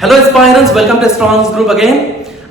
Hello aspirants, welcome to Strongs group again.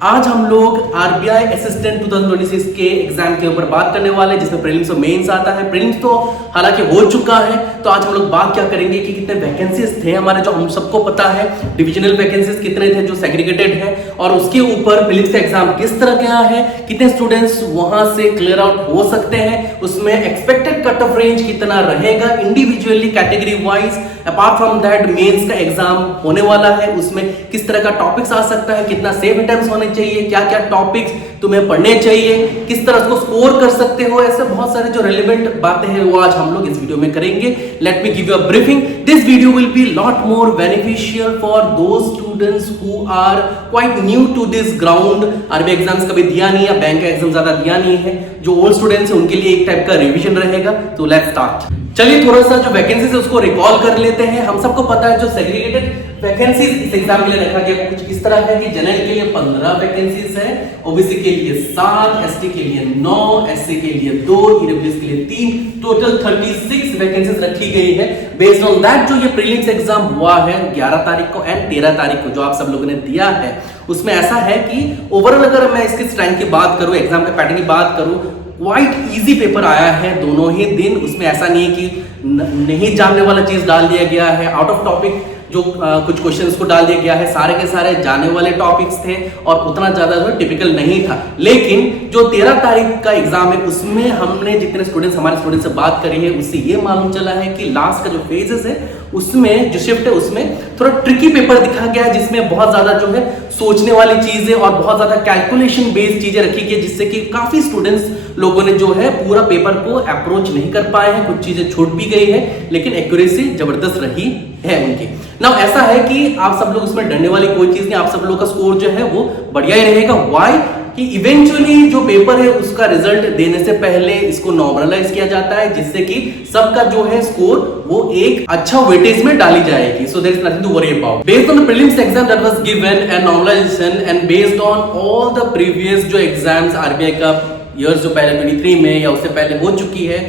आज हम लोग आरबीआई असिस्टेंट 2026 के एग्जाम के ऊपर बात करने वाले हैं, जिसमें प्रीलिम्स और मेंस आता है। प्रीलिम्स तो हालांकि हो चुका है, तो आज हम लोग बात क्या करेंगे कि कितने वैकेंसीज थे हमारे, जो हम सबको पता है। डिविजनल वैकेंसीज कितने थे जो सेग्रीगेटेड है, और उसके ऊपर प्रीलिम्स का एग्जाम किस तरह गया है, कितने स्टूडेंट्स वहां से क्लियर आउट हो सकते हैं, उसमें एक्सपेक्टेड कट ऑफ रेंज कितना रहेगा individually category wise. Apart from that mains का एग्जाम होने वाला है, उसमें किस तरह का टॉपिक्स आ सकता है, कितना सेफ अटेम्प्ट्स होने चाहिए, क्या क्या टॉपिक्स तुम्हें पढ़ने चाहिए, किस तरह उसको स्कोर कर सकते हो, ऐसे बहुत सारे जो रेलेवेंट बातें हैं वो आज हम लोग इस वीडियो में करेंगे। Let me give you a briefing. This video will be lot more beneficial for those students who are quite new to this ground. RBI exams कभी दिया नहीं है, बैंक का एग्जाम ज्यादा दिया नहीं है, जो ओल्ड स्टूडेंट्स है उनके लिए एक टाइप का रिविजन रहेगा। तो लेट्स स्टार्ट। चलिए थोड़ा सा जो वैकेंसीज है उसको रिकॉल कर लेते हैं। हम सबको पता है जो सेग्रीगेटेड वैकेंसीज इस एग्जाम के लिए रखा गया कुछ इस तरह है कि जनरल के लिए 15 वैकेंसीज है, ओबीसी के लिए 7, एसटी के लिए 9, एससी के लिए 2, ईडब्ल्यूएस के लिए 3, टोटल 36 वैकेंसीज रखी गई है। बेस्ड ऑन दैट जो ये प्रीलिम्स एग्जाम हुआ है 11 तारीख को एंड 13 तारीख को जो आप सब लोगों ने दिया है, उसमें ऐसा है कि ओवरऑल अगर मैं इसके स्ट्रेंथ की बात करूं, एग्जाम के पैटर्न की बात करूं, क्वाइट इजी पेपर आया है दोनों ही दिन। उसमें ऐसा नहीं है कि नहीं जानने वाला चीज डाल दिया गया है, आउट ऑफ टॉपिक जो कुछ क्वेश्चंस को डाल दिया गया है, सारे के सारे जाने वाले टॉपिक्स थे और उतना ज्यादा जो टिपिकल नहीं था। लेकिन जो 13 तारीख का एग्जाम है उसमें हमने जितने स्टूडेंट्स हमारे स्टूडेंट से बात करी है उससे ये मालूम चला है कि लास्ट का जो फेजेस है उसमें जो शिफ्ट है उसमें थोड़ा ट्रिकी पेपर दिखा गया है, जिसमें बहुत ज्यादा जो है सोचने वाली चीजें और बहुत ज्यादा कैलकुलेशन बेस्ड चीजें रखी गई, जिससे कि काफी स्टूडेंट्स लोगों ने जो है पूरा पेपर को अप्रोच नहीं कर पाए हैं। कुछ चीजें छूट भी गई है, लेकिन एक्यूरेसी जबरदस्त रही है उनकी। नाउ ऐसा है कि आप सब लोग उसमें डरने वाली कोई चीज नहीं, आप सब लोग का स्कोर जो है वो बढ़िया ही रहेगा। व्हाई कि इवेंचुअली जो पेपर है उसका रिजल्ट देने से पहले इसको नॉर्मलाइज किया जाता है, जिससे कि सबका जो है स्कोर वो एक अच्छा वेटेज में डाली जाएगी। So there is nothing to worry about. Based on the prelims exam that was given and normalization and based on all the previous जो एग्जाम्स आरबीआई का ईयर्स जो पहले 23 में या उससे पहले हो चुकी है,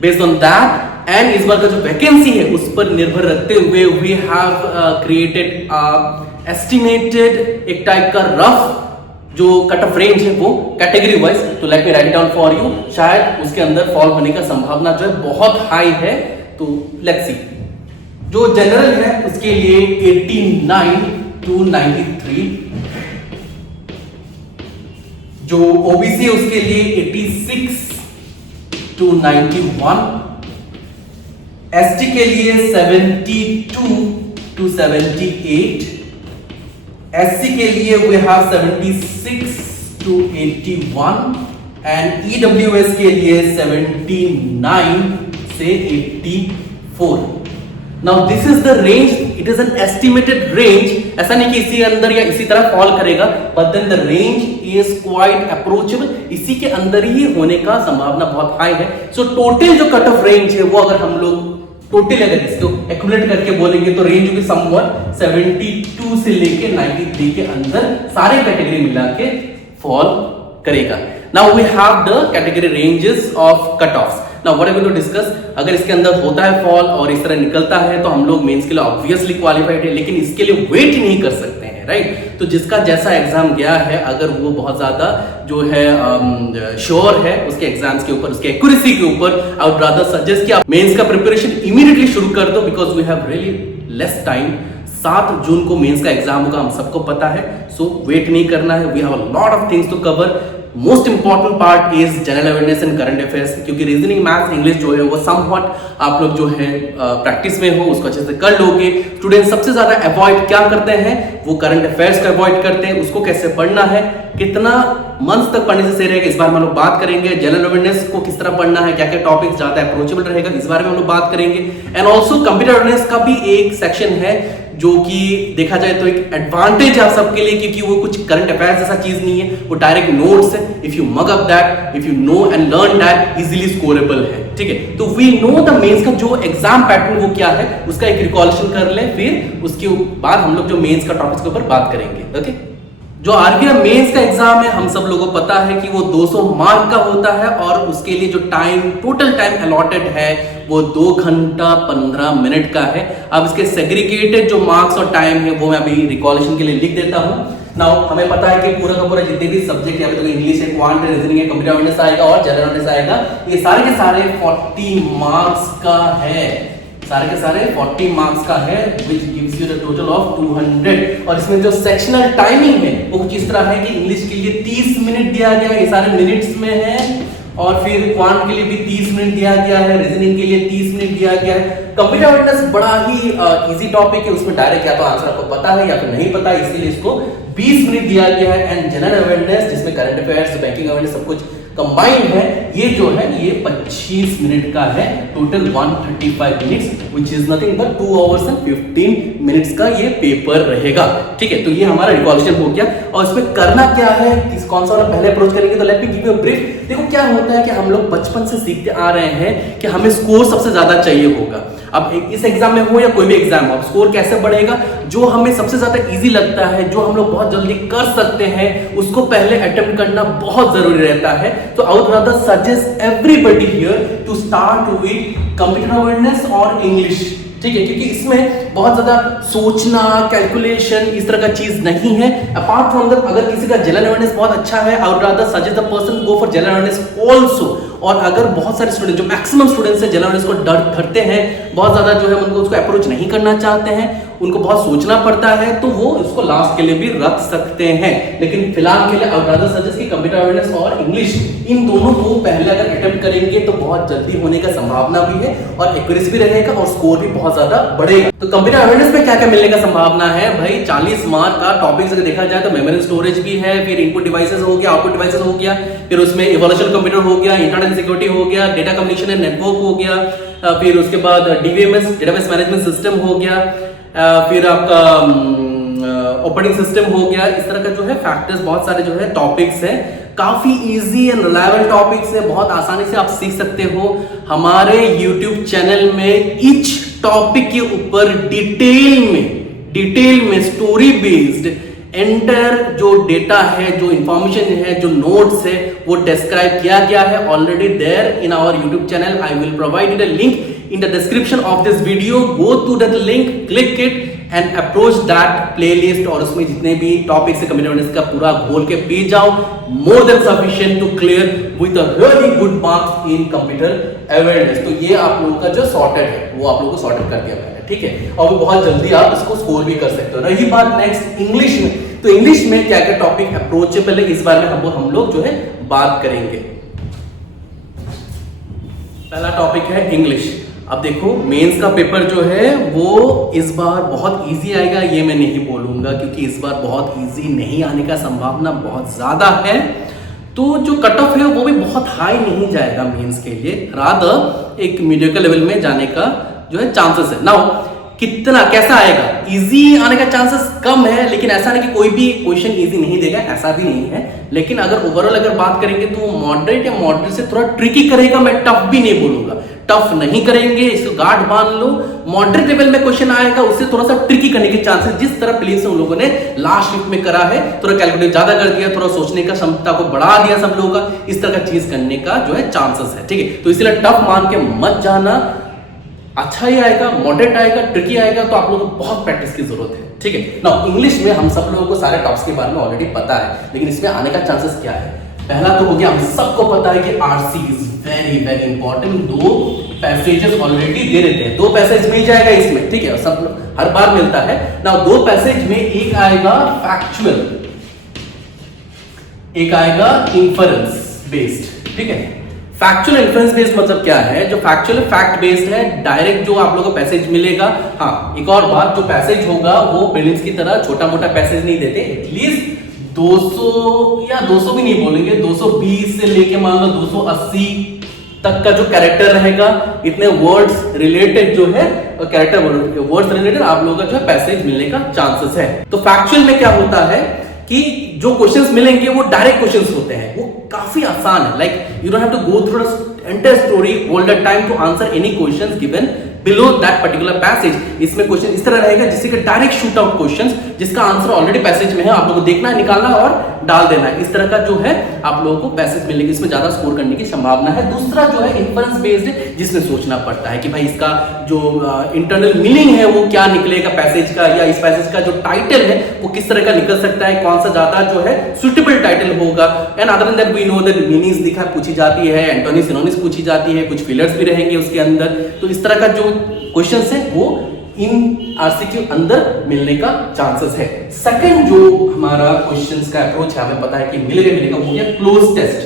बेस्ड ऑन दैट एंड इस बार का जो वैकेंसी है उस पर निर्भर रखते हुए वी हैव क्रिएटेड एस्टिमेटेड एक टाइप का रफ जो कट ऑफ रेंज है वो कैटेगरी वाइज। तो let me right it down for you. शायद उसके अंदर फॉल होने का संभावना जो है बहुत हाई है, तो लेट्स सी। जो जनरल है उसके लिए 89 to 93, जो ओबीसी है उसके लिए 86 to 91, एसटी के लिए 72 to 78, एससी के लिए we have 76 to 81 and EWS के लिए 79 से 84। Now this is the range, it is an estimated range. ऐसा नहीं कि इसी अंदर या इसी तरह फॉल करेगा, but then the range is quite approachable, इसी के अंदर ही होने का संभावना बहुत हाई है। सो टोटल जो कट ऑफ रेंज है वो अगर हम लोग टोटल अगर इसको एक्यूमुलेट करके बोलेंगे तो रेंज भी समवट 72 से लेके 93 के अंदर सारे कैटेगरी मिला के फॉल करेगा। Now we have the category ranges of cut offs. Now what I am going to discuss. अगर इसके अंदर होता है फॉल और इस तरह निकलता है तो हम लोग मेंस के लिए ऑब्वियसली क्वालिफाइड है, लेकिन इसके लिए वेट ही नहीं कर सकते हैं, राइट। तो जिसका जैसा एग्जाम गया है, अगर वो बहुत ज्यादा जो है श्योर है उसके एग्जाम्स के ऊपर, उसके एक्यूरेसी के ऊपर, आई वुड रादर सजेस्ट कि आप मेंस का प्रिपरेशन इमीडिएटली शुरू कर दो, because we have really less time. 7 जून को मेंस का एग्जाम होगा, हम सबको पता है। सो वेट नहीं करना है, we have a lot of things to cover. Most important part is general awareness and current affairs, क्योंकि रीजनिंग, मैथ्स, इंग्लिश जो है वो समवट आप लोग जो है प्रैक्टिस में हो, उसको अच्छे से कर लोगे। स्टूडेंट सबसे ज्यादा अवॉइड क्या करते हैं, वो करंट अफेयर्स को अवॉइड करते हैं। उसको कैसे पढ़ना है, कितना मंथ तक पढ़ने से सही रहेगा, इस बारे में हम लोग बात करेंगे। जनरल अवेयरनेस को किस तरह पढ़ना है, क्या क्या टॉपिक्स ज्यादा अप्रोचेबल रहेगा, इस बारे में हम लोग बात करेंगे। एंड ऑल्सो कंप्यूटर अवेयरनेस का भी एक सेक्शन है जो कि देखा जाए तो एक एडवांटेज है आप सबके लिए, क्योंकि वो कुछ करंट अफेयर्स जैसा चीज नहीं है, वो डायरेक्ट नोट्स है। If you mug up that, if you know and learn that, easily scorable है, ठीक है। तो वी नो द मेंस का जो एग्जाम पैटर्न वो क्या है, उसका एक रिकॉलेक्शन कर ले, फिर उसके बाद हम लोग जो मेंस का टॉपिक्स के ऊपर बात करेंगे, ओके। जो आरबीआई मेंस का एग्जाम है हम सब लोगों को पता है कि वो 200 मार्क का होता है और उसके लिए जो टाइम टोटल टाइम अलॉटेड है वो 2 घंटा 15 मिनट का है। अब इसके सेग्रीगेटेड जो मार्क्स और टाइम है वो मैं अभी रिकॉलेक्शन के लिए लिख देता हूं। नाउ हमें पता है कि पूरा का पूरा जितने भी सब्जेक्ट है, तो इंग्लिश है, क्वांट है, रीजनिंग है, कंप्यूटर अवेयरनेस आएगा और जनरल अवेयरनेस आएगा, ये सारे के सारे 40 मार्क्स का है, सारे के सारे 40 मार्क्स का है, which gives you the total of 200। और इसमें जो सेक्शनल टाइमिंग है वो कुछ इस तरह है कि इंग्लिश के लिए 30 मिनट दिया गया है, ये सारे मिनट्स में है, और फिर क्वांट के लिए भी 30 मिनट दिया गया है, रीजनिंग के लिए 30 मिनट दिया गया है। कंप्यूटर अवेयरनेस बड़ा ही इजी टॉपिक है, उसमें डायरेक्ट या तो आंसर आपको पता है या फिर नहीं पता, इसीलिए इसको 20 मिनट दिया गया है। एंड जनरल अवेयरनेस जिसमें करंट अफेयर्स, बैंकिंग अवेयरनेस सब कुछ कंबाइंड है, ये जो है ये 25 मिनट का है, total 135 minutes, which is nothing but 2 hours and 15 minutes का ये पेपर रहेगा। ठीक है, तो ये हमारा रिकॉलेक्शन हो गया। और इसमें करना क्या है, कौन सा वाला पहले अप्रोच करेंगे, तो late me give you a brief. देखो क्या होता है कि हम लोग बचपन से सीखते आ रहे हैं कि हमें स्कोर सबसे ज्यादा चाहिए होगा। अब इस एग्जाम में हो या कोई भी एग्जाम हो, अब स्कोर कैसे बढ़ेगा, जो हमें सबसे ज्यादा इजी लगता है, जो हम लोग बहुत जल्दी कर सकते हैं, उसको पहले अटेम्प्ट करना बहुत जरूरी रहता है। तो I would rather suggest everybody here to start with computer awareness और इंग्लिश। ठीक है, क्योंकि इसमें बहुत ज्यादा सोचना, कैलकुलेशन इस तरह का चीज नहीं है। अपार्ट फ्रॉम दैट, अगर किसी का जनरल अवेयरनेस बहुत अच्छा है, आई would rather suggest the person go for general awareness also. और अगर बहुत सारे स्टूडेंट, जो मैक्सिमम स्टूडेंट्स है, जनरल अवेयरनेस को डरते हैं, बहुत ज्यादा जो है उनको उसको अप्रोच नहीं करना चाहते हैं, उनको बहुत सोचना पड़ता है, तो वो इसको लास्ट के लिए भी रख सकते हैं। लेकिन फिलहाल के लिए आई वुड रादर सजेस्ट कि कंप्यूटर अवेयरनेस और इंग्लिश, इन दोनों को पहले अगर अटेम्प्ट करेंगे तो बहुत जल्दी होने का संभावना भी है और एक्यूरेसी भी रहेगा और स्कोर भी बहुत ज्यादा बढ़ेगा। तो कंप्यूटर अवेयरनेस में क्या क्या मिलने का संभावना है भाई, 40 मार्क का टॉपिक अगर देखा जाए तो मेमोरी स्टोरेज भी है, फिर इनपुट डिवाइसेस हो गया, आउटपुट डिवाइसेस हो गया, फिर उसमें इवोल्यूशन कंप्यूटर हो गया, इंटरनेट सिक्योरिटी हो गया, डेटा कम्युनिकेशन एंड नेटवर्क हो गया, फिर उसके बाद डीबीएमएस डेटाबेस मैनेजमेंट सिस्टम हो गया, फिर आपका ऑपरेटिंग सिस्टम हो गया। इस तरह का जो है फैक्टर्स, बहुत सारे जो है टॉपिक्स हैं, काफी इजी एंड रिलायबल टॉपिक्स है, बहुत आसानी से आप सीख सकते हो। हमारे YouTube चैनल में ईच टॉपिक के ऊपर डिटेल में स्टोरी बेस्ड एंटर जो डेटा है, जो इंफॉर्मेशन है, जो नोट्स है, वो डिस्क्राइब किया गया है already there in our YouTube channel. I will provide the link in the description of this video, go to that link, click it and approach that playlist। और उसमें जितने भी टॉपिक्स है कंप्यूटर अवेयरनेस का पूरा घोल के पी जाओ, more than sufficient to clear with a really good marks in computer awareness। तो ये आप लोगों का जो सॉर्टेड है वो आप लोगों को सॉर्टेड कर दिया मैंने, ठीक है, और वो बहुत जल्दी आप इसको स्कोर भी कर सकते हो। रही बात नेक्स्ट इंग्लिश में, तो इंग्लिश में क्या क्या टॉपिक अप्रोचेबल है, इस बारे में हम लोग जो है बात करेंगे। पहला टॉपिक है इंग्लिश। अब देखो मेंस का पेपर जो है वो इस बार बहुत इजी आएगा, ये मैं नहीं बोलूंगा, क्योंकि इस बार बहुत इजी नहीं आने का संभावना बहुत ज्यादा है। तो जो कट ऑफ है वो भी बहुत हाई नहीं जाएगा मेंस के लिए, रादर एक मीडियम लेवल में जाने का जो है चांसेस है। नाउ कितना कैसा आएगा, इजी आने का चांसेस कम है, लेकिन ऐसा नहीं कि कोई भी क्वेश्चन इजी नहीं देगा, ऐसा भी नहीं है। लेकिन अगर ओवरऑल अगर बात करेंगे तो मॉडरेट या मॉडरेट से थोड़ा ट्रिकी करेगा, मैं टफ भी नहीं बोलूंगा, टफ नहीं करेंगे, इसको गार्ड बांध लो। मॉडरेट लेवल में क्वेश्चन आएगा, उससे थोड़ा सा ट्रिकी करने के चांसेस, जिस तरह प्लीज उन लोगों ने लास्ट शिफ्ट में करा है, थोड़ा कैलकुलेट ज्यादा कर दिया, थोड़ा सोचने का क्षमता को बढ़ा दिया सब लोगों का, इस तरह का चीज करने का जो है चांसेस है, ठीक है। तो इसलिए टफ मान के मत जाना, अच्छा ही आएगा, मॉडरेट आएगा, ट्रिकी आएगा, तो आप लोगों को बहुत प्रैक्टिस की जरूरत है, ठीक है। नाउ इंग्लिश में हम सब लोगों को सारे टॉपिक्स के बारे में ऑलरेडी पता है, लेकिन इसमें आने का चांसेस क्या है। पहला तो हो गया, हम सबको पता है कि RC is very very important. 2 passages already दे देते हैं, 2 पैसेज मिल जाएगा इसमें, ठीक है, सब हर बार मिलता है ना। 2 पैसेज में एक आएगा फैक्चुअल, एक आएगा इंफरेंस बेस्ड, ठीक है। फैक्चुअल इन्फ्लुएंस बेस्ड मतलब क्या है, जो फैक्चुअल फैक्ट बेस्ड है, डायरेक्ट जो आप लोगों को पैसेज मिलेगा। हाँ, एक और बात, जो पैसेज होगा वो प्रीलिम्स की तरह छोटा मोटा पैसेज नहीं देते, एटलीस्ट 200 या 200 भी नहीं बोलेंगे, 220 से लेके मान लो 280 तक का जो कैरेक्टर रहेगा, इतने वर्ड्स रिलेटेड जो है कैरेक्टर वर्ड्स रिलेटेड आप लोगों का जो है पैसेज मिलने का चांसेस है। तो फैक्चुअल में क्या होता है कि जो क्वेश्चंस मिलेंगे वो डायरेक्ट क्वेश्चंस होते हैं, वो काफी आसान है, like you don't have to go through the entire story all the time to answer any questions given below that particular passage. इसमें क्वेश्चन इस तरह रहेगा जिससे कि डायरेक्ट शूट आउट क्वेश्चंस जिसका आंसर ऑलरेडी पैसेज में है, आप लोगों को देखना है, निकालना और डाल देना है। इस तरह का जो है आप लोगों को पैसेज मिलने की, इसमें ज्यादा स्कोर करने की संभावना है। दूसरा जो है इन्फरेंस बेस्ड है, जिसमें सोचना पड़ता है कि भाई इसका जो इंटरनल मीनिंग है वो क्या निकलेगा पैसेज का, या इस पैसेज का जो टाइटल है वो किस तरह का निकल सकता है, कौन सा ज्यादा जो है सुटेबल टाइटल होगा। And other than that we know that meanings लिखा पूछी जाती है, एंटोनी सिनोनिम्स पूछी जाती है, कुछ फिलर्स भी रहेंगे उसके अंदर। तो इस तरह का जो क्वेश्चंस है वो इन आरसीक्यू अंदर मिलने का चांसेस है। सेकंड जो हमारा क्वेश्चंस का अप्रोच है, हमें पता है कि मिलेगा वो क्या, क्लोज टेस्ट।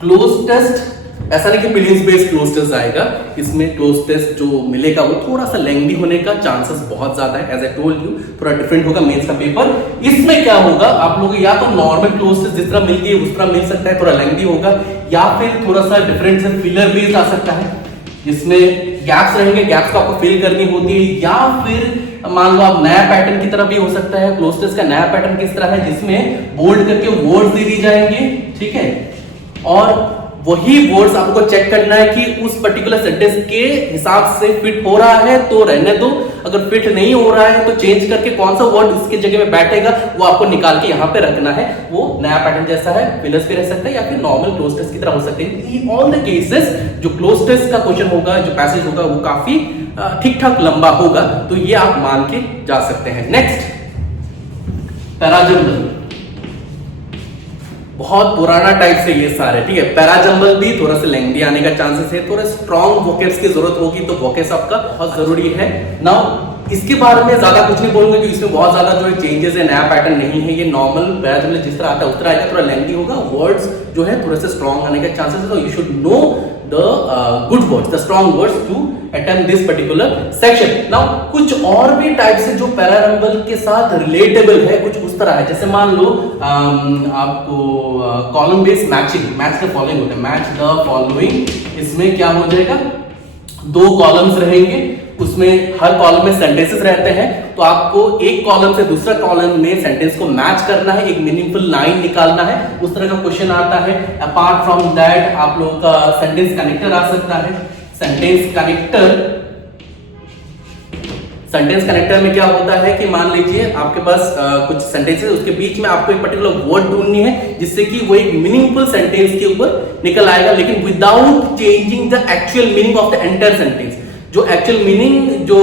क्लोज टेस्ट ऐसा नहीं कि प्रीलिम्स बेस्ड क्लोज टेस्ट आएगा, इसमें क्लोज टेस्ट जो मिलेगा वो थोड़ा सा लेंथी होने का चांसेस बहुत ज्यादा है। एज आई टोल्ड यू थोड़ा डिफरेंट होगा मेंस का पेपर। इसमें क्या होगा, आप लोग या तो नॉर्मल क्लोज टेस्ट जिस तरह मिलती है उस तरह मिल सकता है, थोड़ा लेंथी होगा, या फिर थोड़ा सा डिफरेंट से फिलर बेस्ड आ सकता है जिसमें गैप्स रहेंगे, गैप्स को आपको फिल करनी होती है, या फिर मान लो आप नया पैटर्न की तरह भी हो सकता है। क्लोज टेस्ट का नया पैटर्न किस तरह है, जिसमें बोल्ड करके वर्ड्स दे दी जाएंगे, ठीक है, और वही वर्ड्स आपको चेक करना है कि उस पर्टिकुलर सेंटेंस के हिसाब से फिट हो रहा है तो रहने दो, अगर फिट नहीं हो रहा है तो चेंज करके कौन सा वर्ड इसके जगह में बैठेगा वो आपको निकाल के यहाँ पे रखना है। वो नया पैटर्न जैसा है, फिलर्स भी रह सकता है या फिर नॉर्मल क्लोज टेस्ट की तरह हो सकते हैं। इन ऑल द केसेस जो क्लोज टेस्ट का क्वेश्चन होगा, जो पैसेज होगा वो काफी ठीक ठाक लंबा होगा, तो ये आप मान के जा सकते हैं। नेक्स्ट पैराजंबल, बहुत पुराना टाइप से ये सारे, ठीक है। पैराजंबल भी थोड़ा सा लेंथी आने का चांसेस है, थोड़ा स्ट्रॉन्ग वोकेब्स की जरूरत होगी, तो वोकेब्स आपका बहुत जरूरी है। नाउ इसके बारे में ज्यादा कुछ नहीं बोलूंगा क्योंकि इसमें बहुत ज्यादा जो है चेंजेस है, नया पैटर्न नहीं है, ये नॉर्मल पैराजंबल जिस तरह आता है उस तरह आएगा, थोड़ा लेंथी होगा, वर्ड्स जो है थोड़े से स्ट्रॉन्ग आने का चांसेस है। तो you should know the good words, the strong words to attempt this particular section. Now कुछ और भी टाइप से जो पैराजंबल के साथ रिलेटेबल है, कुछ उस तरह है, जैसे मान लो आपको column based matching, match the following होता है, मैच द फॉलोइंग। इसमें क्या हो जाएगा, दो कॉलम्स रहेंगे, उसमें हर कॉलम में सेंटेंसेस रहते हैं, तो आपको एक कॉलम से दूसरा कॉलम में सेंटेंस को मैच करना है, एक मीनिंगफुल लाइन निकालना है, उस तरह का क्वेश्चन आता है। अपार्ट फ्रॉम दैट आप लोगों का सेंटेंस कनेक्टर आ सकता है। सेंटेंस कनेक्टर में क्या होता है कि मान लीजिए आपके पास कुछ सेंटेंसेस, उसके बीच में आपको एक पर्टिकुलर वर्ड ढूंढनी है जिससे कि वो एक मीनिंगफुल सेंटेंस के ऊपर निकल आएगा, लेकिन without changing the actual meaning of the entire sentence. जो एक्चुअल मीनिंग जो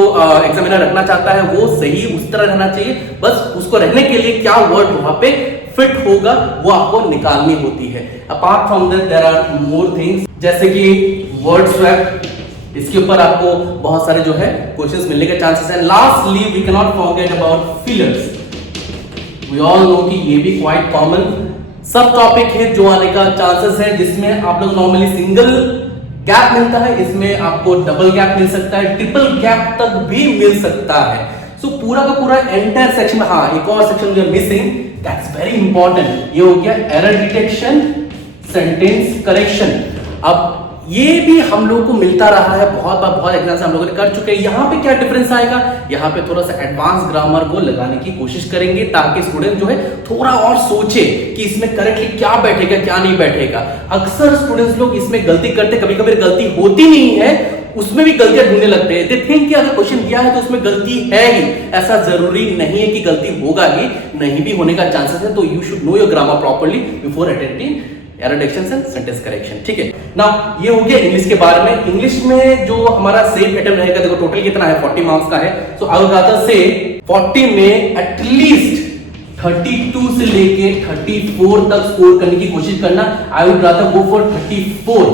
एग्जामिनर रखना चाहता है वो सही उस तरह रहना चाहिए, बस उसको रहने के लिए क्या वर्ड वहां पे फिट होगा वो आपको निकालनी होती है। Apart from that there are more things, जैसे कि वर्ड स्वैप, इसके ऊपर आपको बहुत सारे जो है क्वेश्चंस मिलने के चांसेस हैं। Lastly we cannot forget about fillers. We all know कि ये भी क्वाइट कॉमन सब टॉपिक है जो आने का चांसेस है, जिसमें आप लोग नॉर्मली सिंगल गैप मिलता है, इसमें आपको डबल गैप मिल सकता है, ट्रिपल गैप तक भी मिल सकता है। सो पूरा का पूरा एंटायर सेक्शन में, हाँ एक और section we are missing, that's very important, ये हो गया एरर डिटेक्शन, सेंटेंस करेक्शन। अब ये भी हम लोग को मिलता रहा है, बहुत एग्जाम से हम लोगों ने कर चुके हैं। यहाँ पे क्या डिफरेंस आएगा, यहाँ पे थोड़ा सा एडवांस ग्रामर को लगाने की कोशिश करेंगे ताकि स्टूडेंट जो है थोड़ा और सोचे कि इसमें करेक्टली क्या बैठेगा क्या नहीं बैठेगा। अक्सर स्टूडेंट्स लोग इसमें गलती करते, कभी कभी गलती होती नहीं है, उसमें भी गलतियां ढूंढने लगते हैं। दे थिंक कि अगर क्वेश्चन दिया है तो उसमें गलती है ही, ऐसा जरूरी नहीं है कि गलती होगा ही, नहीं भी होने का चांसेस है। तो you should know your grammar properly before attempting error detection and sentence correction, ठीक है। नाउ ये हो गया इंग्लिश के बारे में। इंग्लिश में जो हमारा सेम अटेम्प्ट रहेगा, देखो टोटल कितना है, 40 मार्क्स का है। सो आई वुड रादर से 40 में एटलीस्ट 32 से लेके 34 तक स्कोर करने की कोशिश करना। आई वुड रादर गो फॉर 34,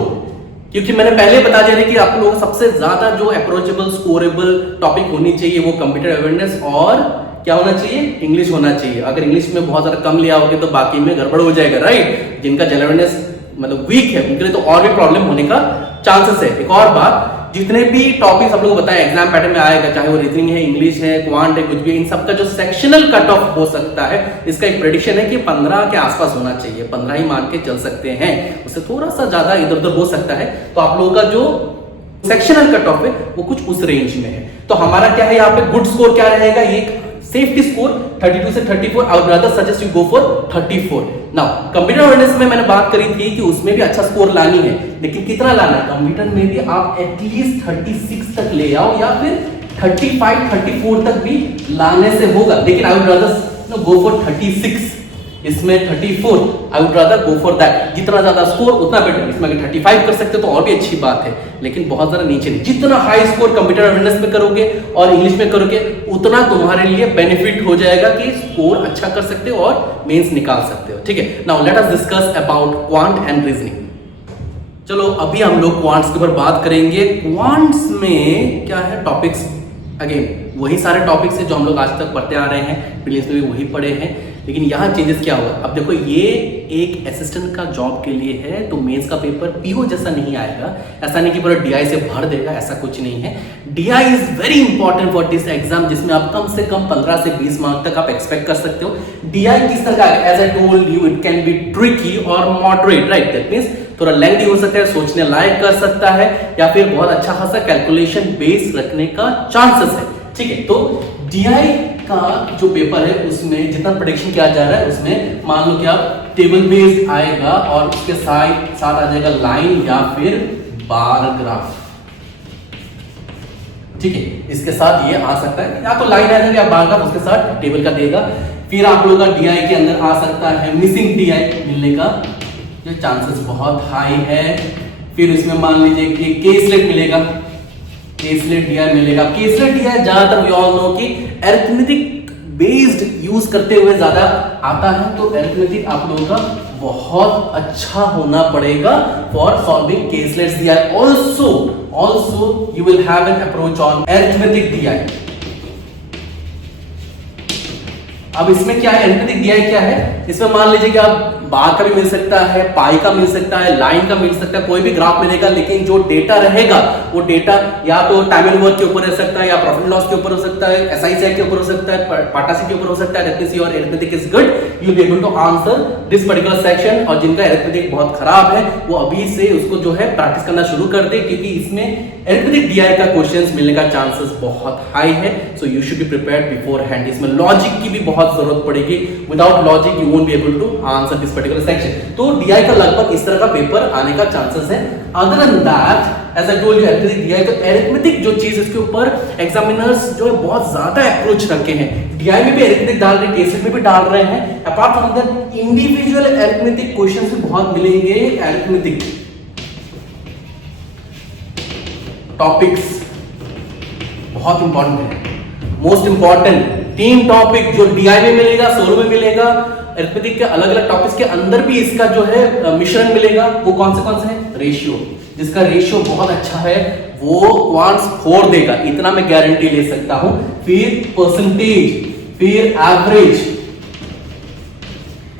क्योंकि मैंने पहले बता दिया था कि आप लोगों को सबसे ज्यादा जो अप्रोचेबल स्कोरेबल टॉपिक होनी चाहिए वो कंप्यूटर अवेयरनेस और क्या होना चाहिए, इंग्लिश होना चाहिए। अगर इंग्लिश में बहुत ज्यादा कम लिया होगे तो बाकी में गड़बड़ हो जाएगा, राइट। जिनका जनरल अवेयरनेस मतलब वीक है उनके लिए तो और भी प्रॉब्लम होने का चांसेस है। एक और बात, जितने भी टॉपिक्स आप लोगों को बताया एग्जाम पैटर्न में आएगा, चाहे वो रीजनिंग है, इंग्लिश है, क्वांट है, कुछ भी, इन सबका जो सेक्शनल कट ऑफ हो सकता है, इसका एक प्रेडिक्शन है कि 15 के आसपास होना चाहिए, 15 ही मान के चल सकते हैं, उससे थोड़ा सा ज्यादा इधर उधर हो सकता है। तो आप लोगों का जो सेक्शनल कट ऑफ है वो कुछ उस रेंज में है। तो हमारा क्या है यहाँ पे गुड स्कोर क्या रहेगा, ये सेफ्टी स्कोर 32 से 34, आई would rather suggest you go for 34। Now computer awareness में मैंने बात करी थी कि उसमें भी अच्छा स्कोर लानी है, लेकिन कितना लाना है? कंप्यूटर में भी आप एटलीस्ट 36 तक ले आओ या फिर 35 34 तक भी लाने से होगा, लेकिन आई वुड रादर गो फॉर 36। इसमें 34, आई would rather go for that. जितना ज्यादा स्कोर उतना बेटर। इसमें अगर 35 कर सकते हो तो और भी अच्छी बात है, लेकिन बहुत ज्यादा नीचे नहीं। जितना हाई स्कोर कंप्यूटर अवेयरनेस में करोगे और इंग्लिश में करोगे उतना तुम्हारे लिए बेनिफिट हो जाएगा कि स्कोर अच्छा कर सकते हो और मेंस निकाल सकते हो। ठीक है, now let us discuss about quant and reasoning. चलो अभी हम लोग क्वांट्स के ऊपर बात करेंगे। क्वांट्स में क्या है टॉपिक्स, अगेन वही सारे टॉपिक्स हैं जो हम लोग आज तक पढ़ते आ रहे हैं, प्रीलिम्स में भी वही पढ़े हैं, लेकिन यहाँ चेंजेस क्या होगा? अब देखो ये एक असिस्टेंट का जॉब के लिए है, तो मेंस का पेपर पीओ जैसा नहीं आएगा। ऐसा नहीं कि पूरा डीआई से भर देगा, ऐसा कुछ नहीं है। DI is very important for this exam, जिसमें आप कम से कम 15 से 20 मार्क तक आप एक्सपेक्ट कर सकते हो। डीआई किस तरह का है? As I told you, it can be tricky और मॉडरेट, राइट? दैट मींस थोड़ा लेंथी हो सकता है, सोचने लायक कर सकता है, या फिर बहुत अच्छा खासा कैलकुलेशन बेस रखने का चांसेस है। ठीक है, तो डीआई का जो पेपर है उसमें जितना प्रेडिक्शन किया जा रहा है उसमें मान लो कि आप टेबल बेस्ड आएगा और उसके साथ आ जाएगा लाइन या फिर बार ग्राफ। ठीक है, इसके साथ ये आ सकता है, या तो लाइन आ जाएगा या बार ग्राफ उसके साथ टेबल का देगा। फिर आप लोगों का डीआई के अंदर आ सकता है मिसिंग डीआई मिलने का जो चांसेस बहुत हाई है। फिर इसमें मान लीजिए कि केसलेट मिलेगा, केसलेट डीआई मिलेगा। केसलेट डीआई ज्यादातर वी ऑल नो कि अरिथमेटिक बेस्ड यूज करते हुए ज्यादा आता है, तो अरिथमेटिक आप लोगों का बहुत अच्छा होना पड़ेगा for solving केसलेट्स DI. Also you will have an approach on arithmetic DI. अब इसमें क्या है? अरिथमेटिक डीआई क्या है? इसमें मान लीजिए कि आप बार का भी मिल सकता है, पाई का मिल सकता है, लाइन का मिल सकता है, कोई भी ग्राफ मिलेगा, लेकिन जो डेटा रहेगा वो डेटा या तो टाइम एंड वर्क के ऊपर रह सकता है, या प्रॉफिट लॉस के ऊपर हो सकता है, एसआईसीआई के ऊपर हो सकता है, पार्टनरशिप के ऊपर हो सकता है। That means your arithmetic is good, you will be able to answer this particular section. और जिनका अरिथमेटिक बहुत खराब है वो अभी से उसको जो है प्रैक्टिस करना शुरू कर दे, क्योंकि इसमें अरिथमेटिक डीआई का क्वेश्चंस मिलने का चांसेस बहुत हाई है। So you should be prepared beforehand. इसमें लॉजिक की भी बहुत जरूरत पड़ेगी, without logic you won't be able to answer this particular section. तो डीआई का लगभग इस तरह का पेपर आने का चांसेस है। Other than that as I told you arithmetic DI, तो अरिथमेटिक जो चीज इसके ऊपर एग्जामिनर्स जो है बहुत ज्यादा अप्रोच रखे हैं। डीआई में भी अरिथमेटिक डाल रहे हैं, केसेस में भी डाल रहे हैं। Apart from that individual arithmetic questions भी बहुत मिलेंगे। अरिथमेटिक टॉपिक्स बहुत इंपॉर्टेंट है, मोस्ट इंपॉर्टेंट 3 टॉपिक जो डीआई में मिलेगा, सोलो में मिलेगा, अरिथमेटिक के अलग अलग टॉपिक्स के अंदर भी इसका जो है मिश्रण मिलेगा। वो कौन से हैं? रेशियो, जिसका रेशियो बहुत अच्छा है वो क्वांट्स 4 देगा, इतना मैं गारंटी ले सकता हूं। फिर परसेंटेज, फिर एवरेज,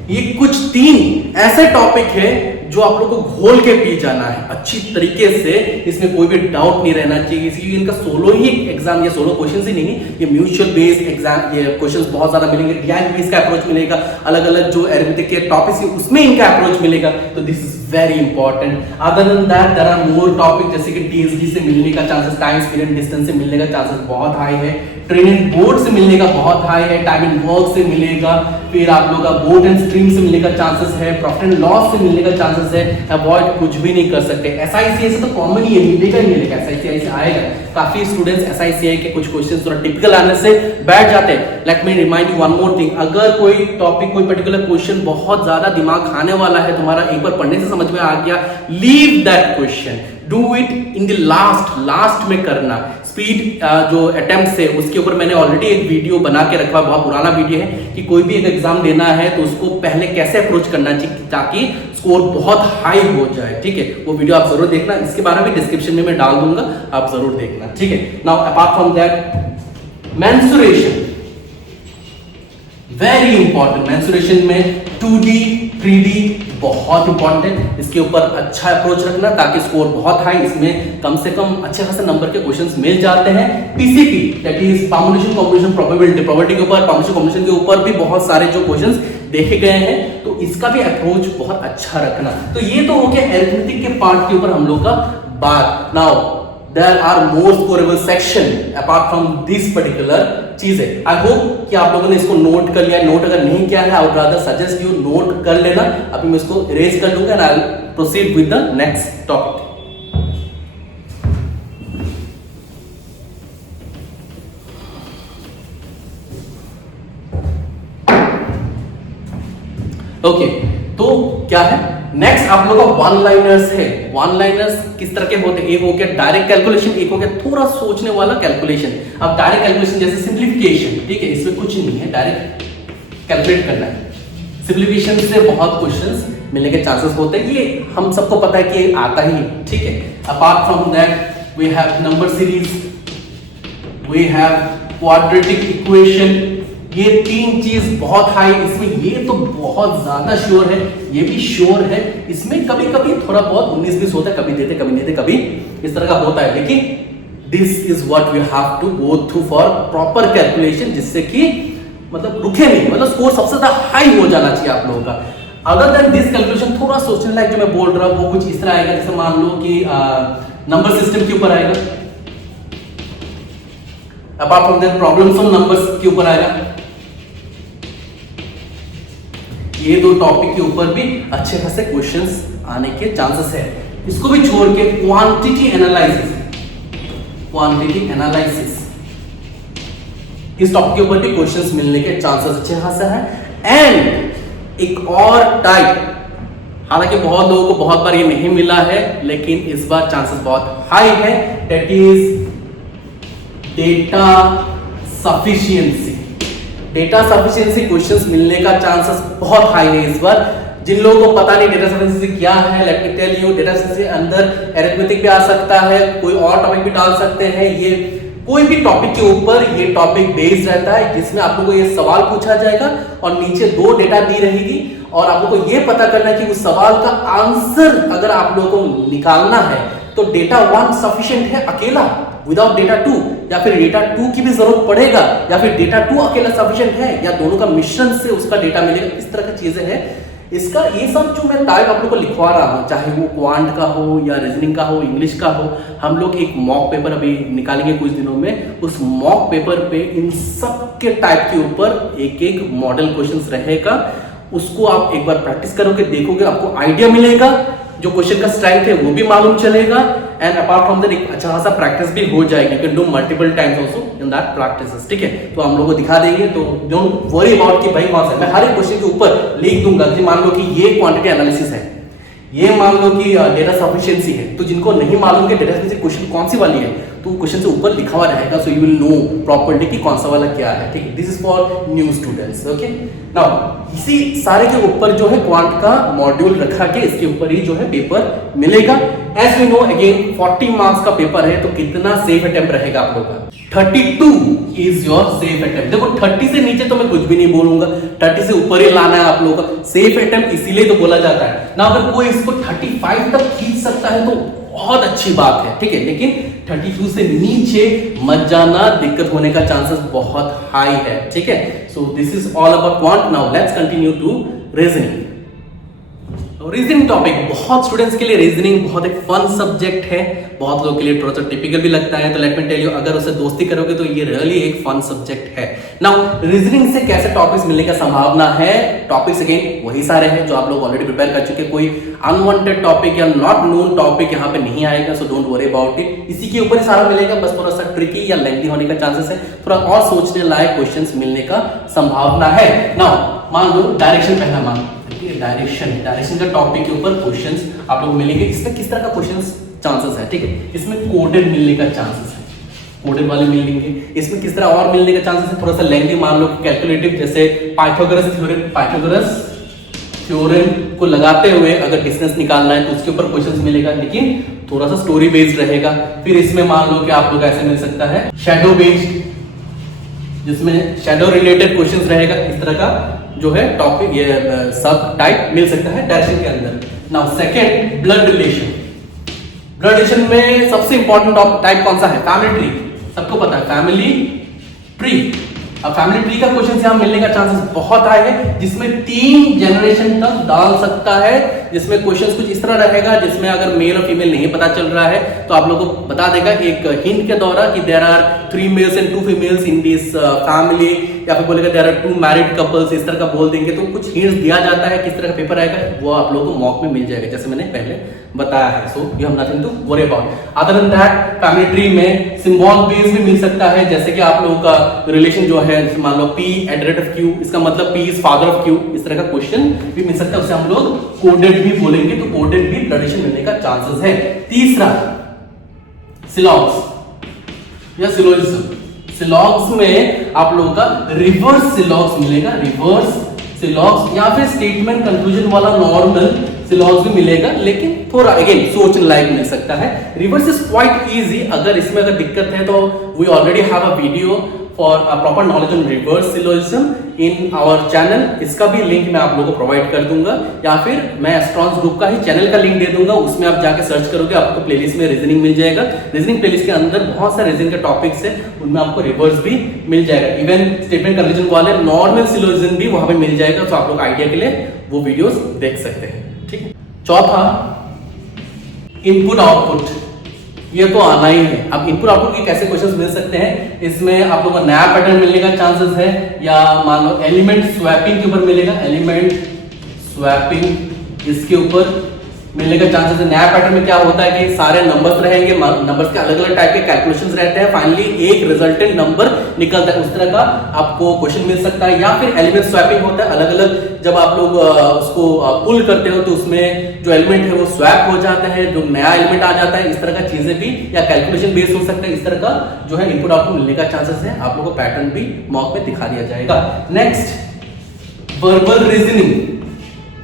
ये कुछ 3 ऐसे टॉपिक है जो आप लोग को घोल के पी जाना है अच्छी तरीके से। इसमें कोई भी डाउट नहीं रहना चाहिए, क्योंकि इनका सोलो ही एग्जाम, ये सोलो क्वेश्चंस ही नहीं, ये म्यूचुअल बेस्ड एग्जाम, ये क्वेश्चंस बहुत ज्यादा मिलेंगे। डीआई में इसका अप्रोच मिलेगा, अलग अलग जो अरिथमेटिक के टॉपिक्स है उसमें इनका अप्रोच मिलेगा। तो this is very important. Other than that there are more topic, जैसे कि टीएसडी से मिलने का chances, time speed and distance से मिलने का चांसेस बहुत हाई है। ट्रेनिंग बोर्ड से मिलने का बहुत हाई है। टाइम एंड वर्क से मिलेगा। फिर आप लोग का बोर्ड एंड स्ट्रीम से मिलने का चांसेस है। प्रॉफिट एंड लॉस से मिलने का चांसेस है। अवॉइड कुछ भी नहीं कर सकते। एसआईसीआई से तो कॉमन ही है, मिलेगा ही मिलेगा, एसआईसीआई से आएगा। काफी स्टूडेंट्स एसआईसीआई के कुछ क्वेश्चंस थोड़ा टिपिकल आने से बैठ जाते हैं। Let me remind you one more thing, अगर कोई टॉपिक, कोई पर्टिकुलर क्वेश्चन बहुत ज्यादा दिमाग खाने वाला है तुम्हारा, एक बार पढ़ने से समझ में आ गया, leave that question, do it in the last में करना। स्पीड जो अटेम्प्ट है उसके ऊपर मैंने ऑलरेडी एक वीडियो बना के रखा है, बहुत पुराना वीडियो है, कि कोई भी एक एग्जाम देना है तो उसको पहले कैसे अप्रोच करना चाहिए ताकि स्कोर बहुत हाई हो जाए। ठीक है, वो वीडियो आप जरूर देखना, इसके बारे में डिस्क्रिप्शन में मैं डाल दूंगा, आप जरूर देखना। ठीक है, now apart from that mensuration very important. Mensuration में 2D 3D बहुत इंपॉर्टेंट है, इसके ऊपर अच्छा अप्रोच रखना ताकि स्कोर बहुत हाई, इसमें कम से कम अच्छे खासे नंबर के क्वेश्चंस मिल जाते हैं। PCP that is permutation combination probability, probability के ऊपर, परमुटेशन कॉम्बिनेशन के ऊपर भी बहुत सारे जो क्वेश्चंस देखे गए हैं, तो इसका भी अप्रोच बहुत अच्छा रखना। तो ये तो हो गया अरिथमेटिक के पार्ट के ऊपर हम लोग का बात। Now there are more scoreable section apart from this particular चीज है। आई होप कि आप लोगों ने इसको नोट कर लिया। नोट अगर नहीं किया है, आई would rather suggest you note कर लेना। अभी मैं इसको इरेज कर लूंगा and I will proceed with the next topic. Okay, तो क्या है नेक्स्ट आप लोगों का वन लाइनर्स है। वन लाइनर्स किस तरह के होते हैं? एक हो गया डायरेक्ट कैलकुलेशन, एक हो गया थोड़ा सोचने वाला कैलकुलेशन। अब डायरेक्ट कैलकुलेशन जैसे सिंप्लीफिकेशन, ठीक है, इसमें कुछ नहीं है, डायरेक्ट कैलकुलेट करना है। सिंप्लीफिकेशन से बहुत क्वेश्चंस मिलने के चांसेस होते हैं, ये हम सबको पता है कि आता ही, ठीक है। Apart from that we have number series, we have quadratic equation. ये तीन चीज बहुत हाई, इसमें ये तो बहुत ज्यादा श्योर है, ये भी श्योर है। इसमें कभी कभी थोड़ा बहुत 19-20 होता है, कभी देते कभी नहीं देते, कभी इस तरह का होता है, लेकिन this is what we have to go through for proper calculation, जिससे कि मतलब रुके नहीं, मतलब स्कोर सबसे ज्यादा हाई हो जाना चाहिए आप लोगों का। अदर देन दिस कैलकुलेशन थोड़ा सोचने लायक जो मैं बोल रहा हूं वो कुछ इस तरह आएगा, जैसे मान लो कि नंबर सिस्टम के ऊपर आएगा, apart from that problems of numbers के ऊपर आएगा। ये दो टॉपिक के ऊपर भी अच्छे खासे क्वेश्चंस आने के चांसेस है। इसको भी छोड़ के क्वांटिटी एनालिसिस, क्वांटिटी एनालिसिस इस टॉपिक के ऊपर भी क्वेश्चंस मिलने के चांसेस अच्छे खासे हैं। एंड एक और टाइप, हालांकि बहुत लोगों को बहुत बार ये नहीं मिला है, लेकिन इस बार चांसेस बहुत हाई है, that is data sufficiency. Data sufficiency questions मिलने का चांसेस बहुत हाई है इस बार। जिन लोगों को पता नहीं डेटा सफिशिएंसी क्या है, let me tell you, data sufficiency अंदर अरिथमेटिक भी आ सकता है, कोई और टॉपिक भी डाल सकते हैं। ये कोई भी टॉपिक के ऊपर ये टॉपिक बेस्ड रहता है, जिसमें आप लोगों को ये सवाल पूछा जाएगा और नीचे दो डेटा दी रहेगी और आप लोगों को ये पता करना है कि उस सवाल का आंसर अगर आप लोगों को निकालना है तो डेटा 1 सफिशिएंट है अकेला, विदाउट डेटा 2, या फिर डेटा 2 की भी जरूरत पड़ेगा, या फिर डेटा 2 अकेला सफिशिएंट है, या दोनों का मिश्रण से उसका डेटा मिलेगा। इस तरह की चीजें हैं। इसका ये सब जो मैं टाइप आप लोग को लिखवा रहा हूं, चाहे वो क्वांट का हो या रीजनिंग का हो, इंग्लिश का हो, हम लोग एक मॉक पेपर अभी निकालेंगे कुछ दिनों में। उस मॉक पेपर पे इन सब के टाइप के ऊपर एक एक मॉडल क्वेश्चंस रहेगा। उसको आप एक बार प्रैक्टिस करोगे, देखोगे, आपको आइडिया मिलेगा, जो क्वेश्चन का स्ट्रेंथ है वो भी मालूम चलेगा। एंड अपार्ट फ्रॉम दैट एक अच्छा खासा प्रैक्टिस भी हो जाएगी, you can do multiple times also in that practices, ठीक है। तो हम लोग को दिखा देंगे, तो डोंट वरी अबाउट कि भाई कौन सा। मैं हर एक क्वेश्चन के ऊपर लिख दूंगा कि मान लो कि ये क्वांटिटी एनालिसिस है, ये मान लो कि डेटा सफिशिएंसी है। तो जिनको नहीं मालूम कि डेटा सफिशिएंसी क्वेश्चन कौन सी वाली है, तो क्वेश्चन से ऊपर लिखा हुआ रहेगा, so you will know properly कि कौन सा वाला क्या है, ठीक है। This is for new students, okay. Now इसी सारे के ऊपर जो है क्वांट का मॉड्यूल रखा के इसके ऊपर ही जो है पेपर मिलेगा। As we know again 40 marks का पेपर है, तो कितना सेफ अटेम्प्ट रहेगा आप लोगों का? 32 इज योर सेफ अटेम्प्ट। देखो 30 से नीचे तो मैं कुछ भी नहीं बोलूंगा, 30 से ऊपर ही लाना है आप लोगों का। सेफ अटेम्प्ट इसीलिए तो बोला जाता है ना। अगर कोई इसको 35 तक खींच सकता है तो बहुत अच्छी बात है, ठीक है, लेकिन 32 से नीचे मत जाना, दिक्कत होने का चांसेस बहुत हाई है, ठीक है। So this is all about quant. Now let's continue to reasoning. Reasoning topic बहुत स्टूडेंट्स के लिए रीजनिंग बहुत एक फन सब्जेक्ट है, बहुत लोगों के लिए थोड़ा सा टिपिकल भी लगता है। तो लेट मी टेल यू, अगर उसे दोस्ती करोगे तो ये रियली एक फन सब्जेक्ट है। नाउ रीजनिंग से कैसे टॉपिक्स मिलने का संभावना है? टॉपिक्स अगेन वही सारे हैं जो आप लोग ऑलरेडी प्रिपेयर कर चुके। कोई अनवांटेड टॉपिक या नॉट नोन टॉपिक यहाँ पे नहीं आएगा, so don't worry about it. इसी के ऊपर ही सारा मिलेगा, बस थोड़ा सा ट्रिकी या लेंथी होने का चांसेस है, थोड़ा और सोचने लायक क्वेश्चंस मिलने का संभावना है। नाउ मान लो डायरेक्शन, पहला मान लो डायरेक्शन का टॉपिक के ऊपर क्वेश्चंस आप लोग मिलेंगे। इसमें किस तरह का क्वेश्चंस चांसेस है, ठीक है। इसमें कोडेड मिलने का चांसेस है, कोडेड वाले मिलेंगे। इसमें किस तरह और मिलने का चांसेस है, थोड़ा सा लेंथी, मान लो कैलकुलेटिव, जैसे पाइथागोरस थ्योरम को लगाते हुए अगर डिस्टेंस निकालना है तो उसके ऊपर क्वेश्चंस मिलेगा, लेकिन थोड़ा सा स्टोरी बेस्ड रहेगा। फिर इसमें मान लो कि आप लोग ऐसे मिल सकता है शैडो बेस्ड, जिसमें शैडो रिलेटेड क्वेश्चंस रहेगा। इस तरह का जो है टॉपिक, ये सब टाइप मिल सकता है डायरेक्शन के अंदर। Now second, blood relation. Blood relation में सबसे इंपॉर्टेंट टाइप कौन सा है? फैमिली ट्री, सबको पता है फैमिली ट्री। अब फैमिली ट्री का क्वेश्चन यहां मिलने का चांसेस बहुत हाई है, जिसमें 3 जनरेशन तक डाल सकता है, जिसमें क्वेश्चंस कुछ इस तरह रहेगा, जिसमें अगर मेल और फीमेल नहीं पता चल रहा है तो आप लोगों को बता देगा एक हिंट के द्वारा कि there are 3 males and 2 females in this family, या फिर बोलेगा देयर आर 2 मैरिड कपल्स, इस तरह का बोल देंगे तो कुछ हिंट्स दिया जाता है किस तरह का पेपर आएगा, वो आप लोगों को मॉक में मिल जाएगा जैसे मैंने पहले बताया है। So you have nothing to worry about. Other than that family tree में सिंबल बेस भी मिल सकता है, जैसे कि आप लोगों का रिलेशन जो है, मान लो P @ Q, इसका मतलब P is father of Q, इस तरह का क्वेश्चन भी मिल सकता है, उसे हम लोग कोडेड भी बोलेंगे, तो कोडेड भी रिलेशन मिलने का चांसेस है। तीसरा सिलॉग्स या सिलोजिज्म। सिलॉग्स में आप लोगों का रिवर्स सिलॉग्स मिलेगा, रिवर्स सिलॉग्स, या फिर स्टेटमेंट कंक्लूजन वाला नॉर्मल सिलॉग्स भी मिलेगा, लेकिन थोड़ा अगेन सोचने लायक मिल सकता है। रिवर्स इज क्वाइट इजी, अगर इसमें अगर दिक्कत है तो we already have a video for a proper knowledge on reverse syllogism in our channel, इसका भी लिंक मैं आप लोगों को प्रोवाइड कर दूंगा, या फिर मैं एस्ट्रॉन्स ग्रुप का ही चैनल का लिंक दे दूंगा, उसमें आप जाके सर्च करोगे आपको प्लेलिस्ट में रीजनिंग मिल जाएगा। रीजनिंग प्लेलिस्ट के अंदर बहुत सारे रीजनिंग के टॉपिक्स है, उनमें आपको रिवर्स भी मिल जाएगा, इवन स्टेटमेंट कंक्लूजन वाले नॉर्मल सिलोजिज्म भी वहां पे मिल जाएगा, तो आप लोग आइडिया के लिए वो वीडियोस देख सकते हैं। ठीक है, चौथा इनपुट आउटपुट, ये तो आना ही है। अब इनपुट आउटपुट के कैसे क्वेश्चंस मिल सकते हैं, इसमें आप लोगों को नया पैटर्न मिलने का चांसेस है, या मान लो एलिमेंट स्वैपिंग के ऊपर मिलेगा, एलिमेंट स्वैपिंग इसके ऊपर मिलने का चांसेस है। नया पैटर्न में क्या होता है कि सारे नंबर्स रहेंगे, नंबर्स के अलग अलग टाइप के कैलकुलेशंस रहते हैं, फाइनली एक रिजल्टेंट नंबर निकलता है, उस तरह का आपको क्वेश्चन मिल सकता है। या फिर एलिमेंट स्वैपिंग होता है, अलग अलग जब आप लोग उसको पुल करते हो तो उसमें जो एलिमेंट है वो स्वैप हो जाता है, जो नया एलिमेंट आ जाता है, इस तरह का चीजें भी, या कैलकुलेशन बेस्ड हो सकता है, इस तरह का जो है इनपुट आउटपुट मिलने का चांसेस है, आप लोगों को पैटर्न भी मॉक में दिखा दिया जाएगा। Next verbal reasoning.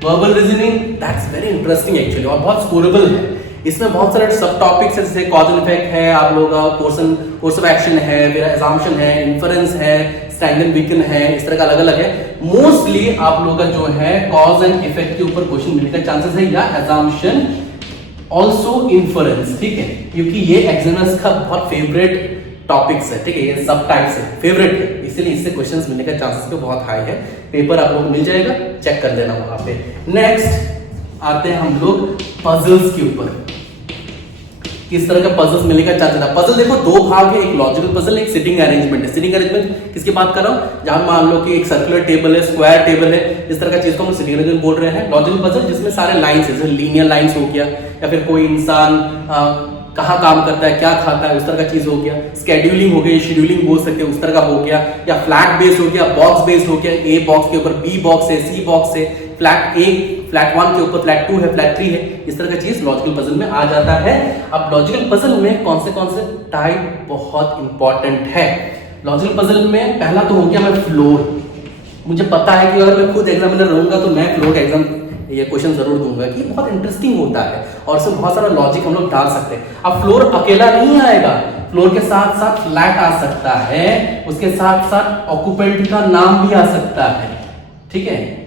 Verbal reasoning that's very interesting actually, और बहुत स्कोरेबल है। इसमें बहुत सारे सब टॉपिक्स है, जैसे कॉज एंड इफेक्ट है, आप लोगों का कोर्स ऑफ एक्शन है, फिर असम्पशन है, इन्फरेंस है, स्ट्रेंथ एंड वीकन है, इस तरह का अलग अलग है। मोस्टली आप लोगों का जो है कॉज एंड इफेक्ट के ऊपर क्वेश्चन मिलने का चांसेस है, या असम्पशन ऑल्सो इन्फरेंस, ठीक है, क्योंकि ये एग्जामिनर्स का बहुत फेवरेट टॉपिक्स है, ठीक है, ये सब टाइप्स है, फेवरेट है, इसीलिए इससे क्वेश्चंस मिलने का चांसेस तो बहुत हाई है। पेपर आप लोग को मिल जाएगा, चेक कर लेना वहां पे। नेक्स्ट आते हैं हम लोग पजल्स के ऊपर, किस तरह का पजल्स मिलने का चांसेस है। पजल देखो दो भाग है, एक लॉजिकल पजल, एक सिटिंग अरेंजमेंट है। सिटिंग अरेंजमेंट किसकी बात कर रहा हूं, जहां मान लो कि एक सर्कुलर टेबल है, स्क्वायर टेबल है, इस तरह का चीज को हम सिटिंग अरेंजमेंट बोल रहे हैं। लॉजिकल पजल जिसमें सारे लाइंस है, जैसे लीनियर लाइंस हो गया, या फिर कोई इंसान कहाँ काम करता है, क्या खाता है, उस तरह का चीज हो गया। स्केड्यूलिंग हो गई, शेड्यूलिंग बोल सकते हैं, उस तरह का हो गया। या फ्लैट बेस्ड हो गया, बॉक्स बेस्ड हो गया, ए बॉक्स के ऊपर बी बॉक्स है, सी बॉक्स है, फ्लैट ए फ्लैट 1 के ऊपर फ्लैट 2 है, फ्लैट 3 है, इस तरह का चीज लॉजिकल पजल में आ जाता है। अब लॉजिकल पजल में कौन से टाइप बहुत इंपॉर्टेंट है। लॉजिकल पजल में पहला तो हो गया मैं फ्लोर, मुझे पता है कि अगर मैं खुद एग्जामिनर रहूंगा तो मैं फ्लोर का एग्जाम ये क्वेश्चन जरूर दूंगा कि बहुत इंटरेस्टिंग होता है और इसमें बहुत सारा लॉजिक हम लोग डाल सकते हैं। अब फ्लोर अकेला नहीं आएगा, फ्लोर के साथ साथ फ्लैट आ सकता है, उसके साथ साथ ऑक्यूपेंट का नाम भी आ सकता है, ठीक है,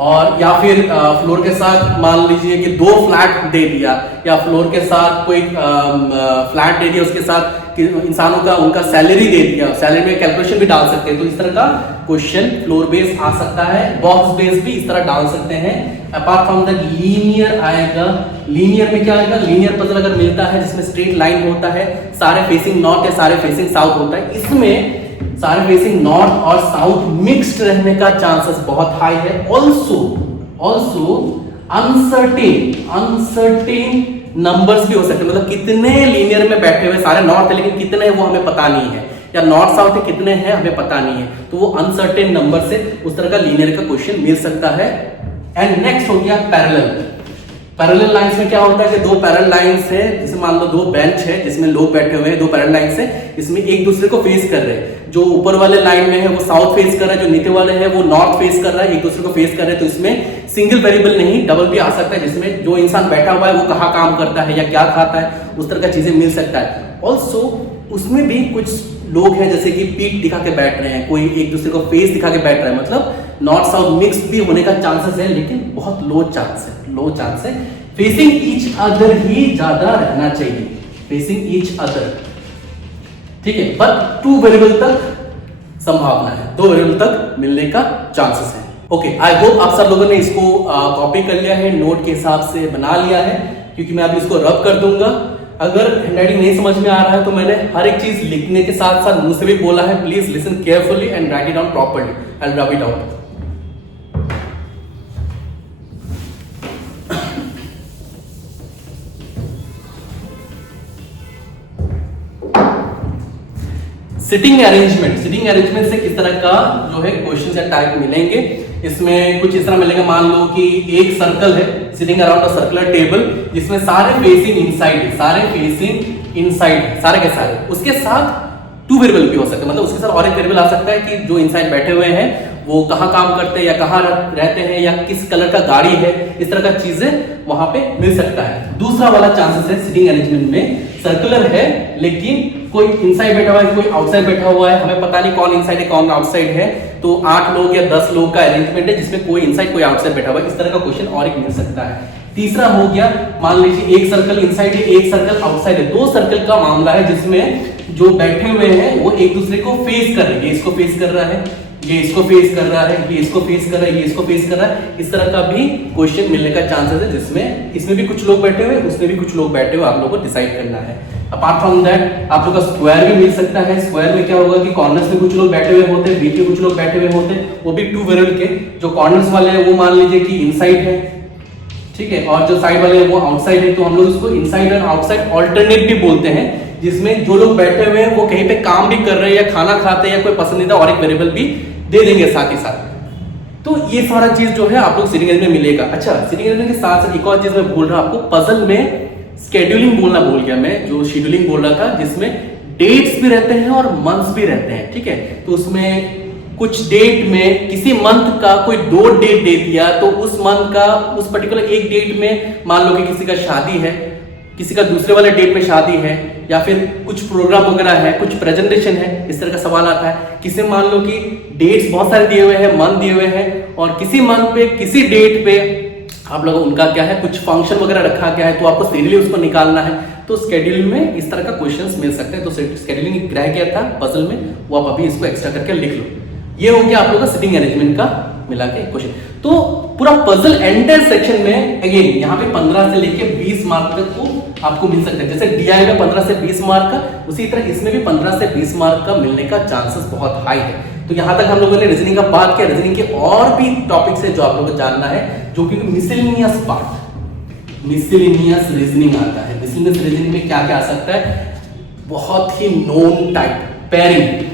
और या फिर फ्लोर के साथ मान लीजिए कि 2 फ्लैट दे दिया, या फ्लोर के साथ कोई फ्लैट दे दिया, उसके साथ इंसानों का उनका सैलरी दे दिया, सैलरी में कैलकुलेशन भी डाल सकते हैं। तो इस तरह का क्वेश्चन फ्लोर बेस्ड आ सकता है, बॉक्स बेस्ड भी इस तरह डाल सकते हैं। अपार्ट फ्रॉम दैट लीनियर आएगा। लीनियर में क्या आएगा, लीनियर पजल अगर मिलता है जिसमें स्ट्रेट लाइन होता है, सारे फेसिंग नॉर्थ या सारे फेसिंग साउथ होता है, इसमें सारे फेसिंग नॉर्थ और साउथ मिक्स्ड रहने का चांसेस बहुत हाई है। ऑल्सो अनसर्टेन नंबर्स भी हो सकते हैं, मतलब कितने लीनियर में बैठे हुए, सारे नॉर्थ है लेकिन कितने हैं वो हमें पता नहीं है, या नॉर्थ साउथ है कितने हैं हमें पता नहीं है, तो वो अनसर्टेन नंबर से उस तरह का लीनियर का क्वेश्चन मिल सकता है। एंड नेक्स्ट हो गया पैरेलल। पैरेलल लाइंस में क्या होता है कि 2 पैरेलल लाइंस है, जैसे मान लो 2 बेंच है जिसमें लोग बैठे हुए हैं, 2 पैरेलल लाइंस है, इसमें एक दूसरे को फेस कर रहे हैं। जो ऊपर वाले लाइन में है वो साउथ फेस कर रहा है, जो नीचे वाले है वो नॉर्थ फेस कर रहा है, एक दूसरे को फेस कर रहे हैं। तो इसमें सिंगल वेरिएबल नहीं डबल भी आ सकता है, जिसमें जो इंसान बैठा हुआ है वो कहाँ काम करता है या क्या खाता है, उस तरह का चीजें मिल सकता है। ऑल्सो उसमें भी कुछ लोग हैं जैसे कि पीठ दिखा के बैठ रहे हैं, कोई एक दूसरे को फेस दिखा के बैठ रहा है, मतलब नॉर्थ साउथ मिक्स भी होने का चांसेस है, लेकिन बहुत लो चांस है। फेसिंग ईच अदर ही ज्यादा रहना चाहिए, फेसिंग ईच अदर, ठीक है, बट 2 वेरिएबल तक संभावना है, 2 वेरिएबल तक मिलने का चांसेस है। ओके, आई होप आप सब लोगों ने इसको कॉपी कर लिया है, नोट के हिसाब से बना लिया है, क्योंकि मैं अभी इसको रब कर दूंगा। अगर हैंडराइटिंग नहीं समझ में आ रहा है तो मैंने हर एक चीज लिखने के साथ साथ मुंह से भी बोला है। Please listen carefully and right it down properly. I will rub it out. Sitting arrangement से किस तरह का जो है क्वेश्चन या टाइप मिलेंगे। इसमें कुछ इस तरह मिलेगा, मान लो कि एक सर्कल है, sitting around a circular table, जिसमें सारे फेसिंग इनसाइड सारे के सारे। उसके साथ 2 वेरिएबल भी हो सकते हैं, मतलब उसके साथ और एक वेरिएबल आ सकता है कि जो इनसाइड बैठे हुए हैं वो कहाँ काम करते हैं या कहाँ रहते हैं या किस कलर का गाड़ी है, इस तरह का चीजें वहां पे मिल सकता है। दूसरा वाला चांसेस है सिटिंग अरेंजमेंट में, सर्कुलर है लेकिन कोई इनसाइड बैठा हुआ है, कोई आउटसाइड बैठा हुआ है, हमें पता नहीं कौन इनसाइड है कौन आउटसाइड है, तो 8 लोग या 10 लोग का अरेंजमेंट है जिसमें कोई इनसाइड कोई आउटसाइड बैठा हुआ है। इस तरह का क्वेश्चन और एक मिल सकता है। तीसरा हो गया, मान लीजिए एक सर्कल इनसाइड है एक सर्कल आउटसाइड है, 2 सर्कल का मामला है जिसमें जो बैठे हुए हैं वो एक दूसरे को फेस कर रहे हैं, इसको फेस कर रहा है, ये इसको फेस कर रहा है, ये इसको फेस कर रहा है, ये इसको फेस कर रहा है। इस तरह का भी क्वेश्चन मिलने का चांसेस है, जिसमें इसमें भी कुछ लोग बैठे हुए, उसमें भी कुछ लोग बैठे हुए, आप लोगों को डिसाइड करना है। अपार्ट फ्रॉम दैट आप लोग का स्क्वायर भी मिल सकता है। स्क्वायर में क्या होगा कि कॉर्नर्स में कुछ लोग बैठे हुए होते हैं, बीच में कुछ लोग बैठे हुए होते हैं, वो भी 2 वेरिएबल के। जो कॉर्नर्स वाले हैं वो मान लीजिए कि इनसाइड है, ठीक है, और जो साइड वाले हैं वो आउटसाइड है, तो हम लोग इसको इनसाइड और आउटसाइड ऑल्टरनेट भी बोलते हैं, जिसमें जो लोग बैठे हुए हैं वो कहीं पे काम भी कर रहे हैं या खाना खाते हैं या कोई पसंदीदा और एक वेरिएबल भी दे देंगे साथ ही साथ। तो ये सारा चीज जो है आप लोग सिटिंग अरेंजमेंट में मिलेगा। अच्छा, सिटिंग अरेंजमेंट के साथ साथ एक और चीज मैं बोल रहा हूं आपको, पजल में शेड्यूलिंग बोलना भूल गया मैं, जो शेड्यूलिंग बोल रहा था जिसमें डेट्स भी रहते हैं और मंथ्स भी रहते हैं, ठीक है। तो उसमें कुछ डेट में किसी मंथ का कोई 2 डेट दे दिया, तो उस मंथ का उस पर्टिकुलर एक डेट में मान लो कि किसी का शादी है, किसी का दूसरे वाले डेट में शादी है, या फिर कुछ प्रोग्राम वगैरह है, कुछ प्रेजेंटेशन है, इस तरह का सवाल आता है। किसी मान लो कि डेट्स बहुत सारे दिए हुए हैं, मंथ दिए हुए हैं, और किसी मंथ पे किसी डेट पे आप लोगों उनका क्या है, कुछ फंक्शन वगैरह रखा गया है, तो आपको सीरियली उसको निकालना है। तो स्केड्यूल में इस तरह का क्वेश्चंस मिल सकते हैं। तो स्केड्यूलिंग रह गया था पजल में, वो आप अभी इसको एक्स्ट्रा करके लिख लो। ये हो गया आप लोगों का सिटिंग अरेंजमेंट का मिला के क्वेश्चन। तो पूरा पजल एंटायर सेक्शन में अगेन यहाँ पे 15 से लेके 20 मार्क तक को आपको मिल सकता है। जैसे डीआई में 15 से 20 मार्क का, उसी तरह इसमें भी 15 से 20 मार्क का मिलने का चांसेस बहुत हाई है। तो यहाँ तक हम लोगों ने रीजनिंग का बात किया। रीजनिंग के और भी टॉपिक्स है जो आप लोगों को जानना है, जो कि मिसलेनियस पार्ट, मिसलेनियस रीजनिंग आता है। मिसलेनियस रीजनिंग में क्या क्या आ सकता है, बहुत ही नोन टाइप, पेयरिंग,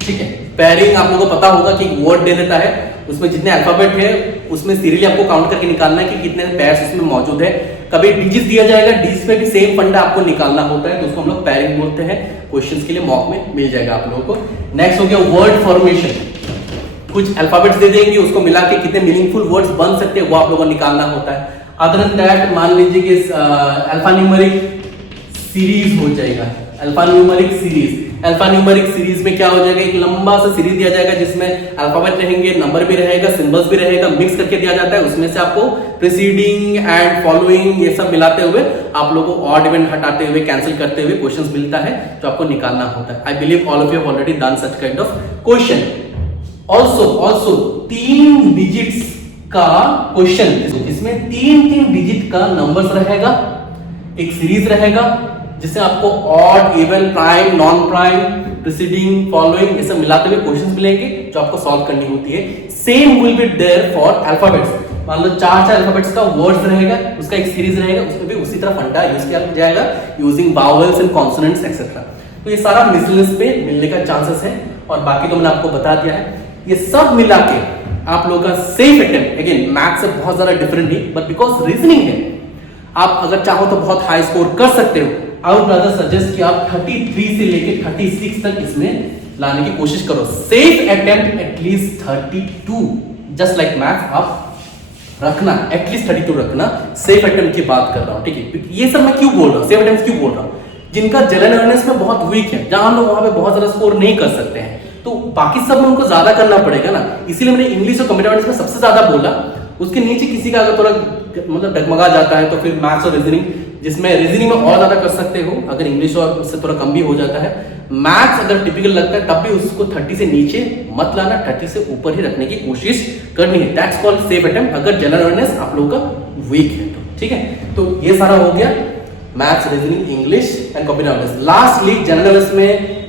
ठीक है। पेयरिंग आप लोगों को पता होगा कि एक वर्ड दे देता है, उसमें जितने अल्फाबेट है उसमें सीरियली आपको काउंट करके निकालना है कि कितने पेयर्स उसमें मौजूद है। कभी डिजिट दिया जाएगा, डिजिट पे भी सेम फंडा आपको निकालना होता है, तो उसको हम लोग पेयरिंग बोलते हैं। क्वेश्चंस के लिए मॉक में मिल जाएगा आप लोगों को। नेक्स्ट हो गया वर्ड फॉर्मेशन, कुछ अल्फाबेट्स दे देंगे, उसको मिला के कितने मीनिंगफुल वर्ड्स बन सकते हैं वो आप लोगों को निकालना होता है। अदर देन दैट मान लीजिए कि अल्फान्यूमेरिक सीरीज हो जाएगा, अल्फान्यूमेरिक सीरीज। अल्फान्यूमेरिक सीरीज में क्या हो जाएगा, एक लंबा सा सीरीज दिया जाएगा जिसमें अल्फाबेट रहेंगे, नंबर भी रहेगा, सिंबल्स भी रहेगा, मिक्स करके दिया जाता है। उसमें से आपको प्रीसीडिंग एंड फॉलोइंग ये सब मिलाते हुए आप लोगों को ऑड इवन हटाते हुए कैंसिल करते हुए क्वेश्चंस मिलता है जो आपको निकालना होता है। I believe all of you have already done such kind of question. Also 3 digits का क्वेश्चन, जिसमें 3 डिजिट का नंबर्स रहेगा, एक सीरीज रहेगा जिससे आपको odd, even, prime, non prime, preceding, following ये सब मिलाते हुए क्वेश्चंस मिलेंगे जो आपको सॉल्व करनी होती है। Same will be there for alphabets. मान लो 4 अल्फाबेट्स का वर्ड्स रहेगा, उसका एक सीरीज रहेगा, उसमें भी उसी तरह फंडा यूज किया जाएगा using vowels and consonants etcetera. तो ये सारा मिसलेनियस पे मिलने का चांसेस है, और बाकी तो मैंने आपको बता दिया है। ये सब मिला के आप लोगों का सेफ अटेम्प्ट, अगेन मैथ्स से बहुत ज्यादा डिफरेंट नहीं, बट बिकॉज रीजनिंग है, आप अगर चाहो तो बहुत हाई स्कोर कर सकते हो। आई वुड रादर सजेस्ट कि आप 33 से लेके 36 तक इसमें लाने की कोशिश करो। Safe attempt at least 32, just like math आप रखना, एटलीस्ट 32 रखना। सेफ अटेम्प्ट की बात कर रहा हूं, ठीक है। ये सब मैं क्यों बोल रहा हूं, सेफ अटेम्प्ट क्यों बोल रहा हूं, जिनका जनरल अवेयरनेस में बहुत वीक है, जहां हम लोग वहां पे बहुत ज्यादा स्कोर नहीं कर सकते हैं, तो बाकी सब में उनको ज्यादा करना पड़ेगा ना। इसीलिए मैंने इंग्लिश और कंप्यूटर साइंस में सबसे ज्यादा बोला। उसके नीचे किसी का अगर थोड़ा मतलब डगमगा जाता है तो फिर मैथ्स और रीजनिंग, जिसमें रीजनिंग में और ज्यादा कर सकते हो, अगर इंग्लिश और उससे थोड़ा कम भी हो जाता है मैथ्स अगर टिपिकल लगता है तब भी उसको 30 से नीचे मत लाना, 30 से ऊपर ही रखने की कोशिश करनी है। दैट्स कॉल्ड सेफ अटेम्प्ट अगर जनरल अवेयरनेस आप लोगों का वीक है तो, ठीक है। तो ये सारा हो गया maths, reasoning, English and combination. Lastly general awareness में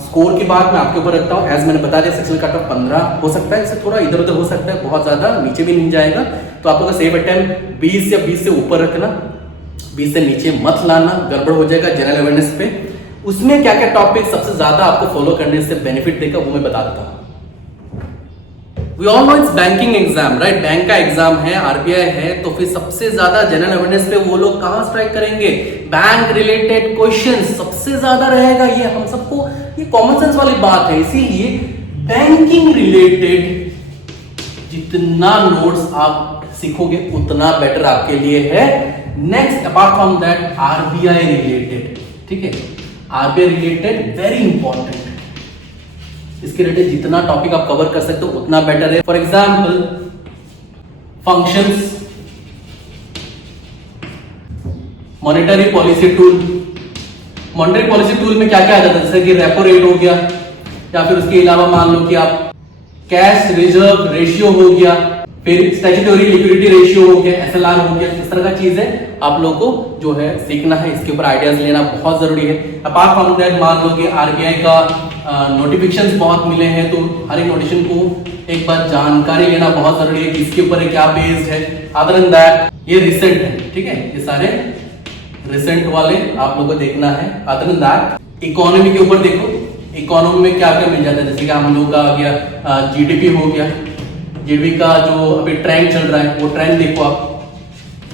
स्कोर की बात मैं आपके ऊपर रखता हूँ। एज मैंने बता दिया सेक्शनल कट ऑफ 15 हो सकता है, इससे थोड़ा इधर उधर हो सकता है, बहुत ज्यादा नीचे भी नहीं जाएगा। तो आप लोग का सेफ अटेम्प्ट 20 या 20 से ऊपर रखना, 20 से नीचे मत लाना, गड़बड़ हो जाएगा जनरल अवेयरनेस पे। उसमें क्या क्या टॉपिक सबसे ज्यादा आपको फॉलो करने से बेनिफिट देगा वो मैं बता देता हूँ। We all know it's banking exam, right? Bank का एग्जाम है, आरबीआई है, तो फिर सबसे ज्यादा जनरल अवेयरनेस पे वो लोग कहां स्ट्राइक करेंगे? बैंक रिलेटेड क्वेश्चंस सबसे ज्यादा रहेगा। ये हम सबको ये कॉमन सेंस वाली बात है, इसीलिए बैंकिंग रिलेटेड जितना नोट्स आप सीखोगे उतना बेटर आपके लिए है। Next apart from that RBI related, ठीक है, आरबीआई रिलेटेड वेरी इंपॉर्टेंट, इसके रिलेटेड जितना टॉपिक आप कवर कर सकते हो उतना बेटर है। For example functions, monetary policy tool. Monetary policy tool में क्या क्या आ जाता है, जैसे कि रेपो रेट हो गया, या फिर उसके अलावा मान लो कि आप कैश रिजर्व रेशियो हो गया, फिर स्टैट्यूटरी लिक्विडिटी रेशियो हो गया, एसएलआर हो गया, इस तरह का चीज है आप लोग को जो है सीखना है, इसके ऊपर आइडियाज लेना बहुत जरूरी है। अपार्ट फ्रॉम दैट मान लो कि आरबीआई का नोटिफिकेशंस बहुत मिले हैं, तो हर एक नोटिफिकेशन को एक बार जानकारी लेना बहुत जरूरी है कि इसके ऊपर क्या बेस्ड है। अदर देन दैट ये रिसेंट है, ठीक है, ये सारे रिसेंट वाले आप लोगों को देखना है। अदर देन दैट इकोनॉमी के ऊपर देखो, इकोनॉमी में क्या क्या मिल जाता है, जैसे कि हम लोग का आ गया जीडीपी हो गया, जीडीपी का जो अभी ट्रेंड चल रहा है वो ट्रेंड देखो आप।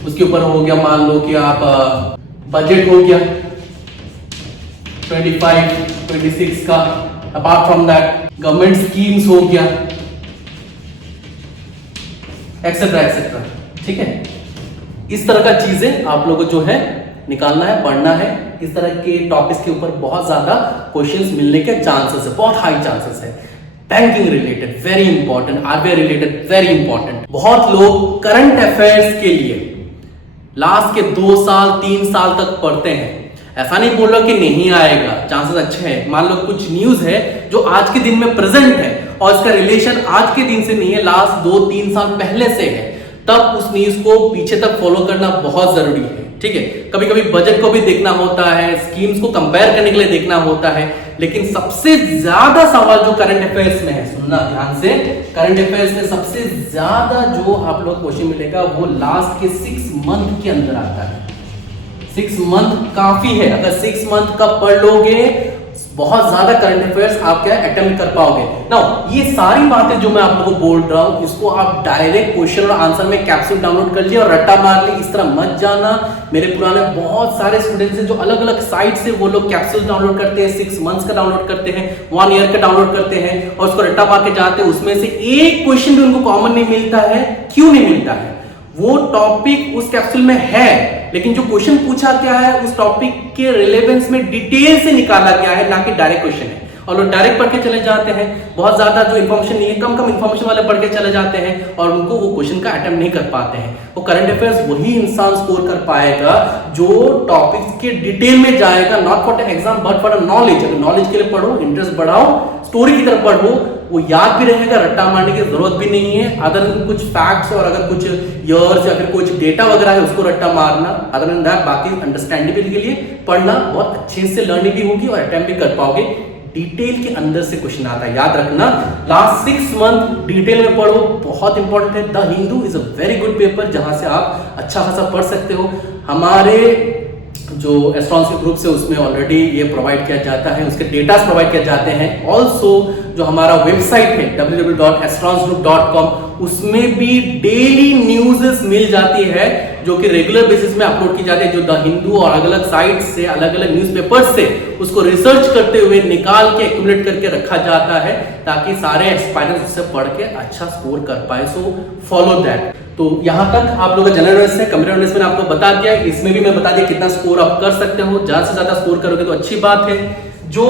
उसके ऊपर हो गया मान लो कि आप बजट हो गया 25-26 का। Apart from that government schemes हो गया, एक्सेट्रा एक्सेट्रा, ठीक है। इस तरह का चीजें आप लोगों को जो है निकालना है, पढ़ना है। इस तरह के टॉपिक्स के ऊपर बहुत ज्यादा क्वेश्चंस मिलने के चांसेस है, बहुत हाई चांसेस है। Banking related very important, RBI related very important. बहुत लोग करंट अफेयर्स के लिए लास्ट के 2 साल 3 साल तक पढ़ते हैं। ऐसा नहीं बोल रहा कि नहीं आएगा, चांसेस अच्छे हैं। मान लो कुछ न्यूज है जो आज के दिन में प्रेजेंट है और इसका रिलेशन आज के दिन से नहीं है, लास्ट 2-3 साल पहले से है, तब उस न्यूज को पीछे तक फॉलो करना बहुत जरूरी है, ठीक है। कभी कभी बजट को भी देखना होता है, स्कीम्स को कंपेयर करने के लिए देखना होता है, लेकिन सबसे ज्यादा सवाल जो करंट अफेयर्स में है, सुनना ध्यान से, करंट अफेयर्स में सबसे ज्यादा जो आप लोग क्वेश्चन मिलेगा वो लास्ट के 6 मंथ के अंदर आता है। 6 मंथ काफी है, अगर 6 मंथ का पढ़ लोगे बहुत ज्यादा करंट अफेयर्स आप क्या अटेम्प्ट कर पाओगे। नाउ ये सारी बातें जो मैं आप लोगों को बोल रहा हूं, इसको आप डायरेक्ट क्वेश्चन और आंसर में कैप्सूल डाउनलोड कर लिया और रट्टा मार ली, इस तरह मत जाना। मेरे पुराने बहुत सारे स्टूडेंट्स हैं जो अलग अलग साइट से वो लोग कैप्सूल डाउनलोड करते हैं, 6 मंथ्स का डाउनलोड करते हैं, 1 ईयर का डाउनलोड करते हैं और उसको रट्टा मार के जाते हैं। उसमें से एक क्वेश्चन भी उनको कॉमन नहीं मिलता है। क्यों नहीं मिलता है? वो टॉपिक उस कैप्सूल में है, लेकिन जो क्वेश्चन पूछा क्या है उस टॉपिक के रिलेवेंस में डिटेल से निकाला गया है, ना कि डायरेक्ट क्वेश्चन है। और लोग डायरेक्ट पढ़ के चले जाते हैं, बहुत ज्यादा जो इन्फॉर्मेशन नहीं है, कम कम इन्फॉर्मेशन वाले पढ़ के चले जाते हैं और उनको वो क्वेश्चन का अटेम्प्ट नहीं कर पाते हैं। वो करंट अफेयर्स वही इंसान स्कोर कर पाएगा जो टॉपिक्स के डिटेल में जाएगा, not for the exam but for knowledge. अगर नॉलेज के लिए पढ़ो, इंटरेस्ट बढ़ाओ, स्टोरी की तरफ पढ़ो, वो याद भी रहेगा, रट्टा मारने की जरूरत भी नहीं है। अदर कुछ फैक्ट्स और अगर कुछ ईयर्स या फिर कुछ डेटा वगैरह है उसको रट्टा मारना, अदर देन दैट बाकी अंडरस्टैंडेबिलिटी के लिए पढ़ना, बहुत अच्छे से लर्निंग भी होगी और अटेम्प्ट भी कर पाओगे। डिटेल के अंदर से क्वेश्चन आता है, याद रखना। लास्ट 6 मंथ डिटेल में पढ़ो, बहुत इंपॉर्टेंट है। The Hindu is a very good paper जहां से आप अच्छा खासा पढ़ सकते हो। हमारे जो एस्ट्रॉन्स ग्रुप से उसमें ऑलरेडी ये प्रोवाइड किया जाता है, उसके डेटा प्रोवाइड किए जाते हैं। ऑल्सो जो हमारा वेबसाइट है www.astronsgroup.com, उसमें भी डेली न्यूज़ मिल जाती है जो कि रेगुलर बेसिस में अपलोड की जाती है, जो द हिंदू और अलग अलग साइट से, अलग अलग न्यूज़पेपर से उसको रिसर्च करते हुए निकाल के एक्यूमुलेट करके रखा जाता है ताकि सारे एस्पायरेंट्स उससे पढ़ के अच्छा स्कोर कर पाए। So follow that. तो यहां तक आप लोगों का जनरल अवेयरनेस है। कंप्यूटर अवेयरनेस मैंने आपको बता दिया, इसमें भी मैं बता दिया कितना स्कोर आप कर सकते हो। ज्यादा से ज्यादा स्कोर करोगे तो अच्छी बात है। जो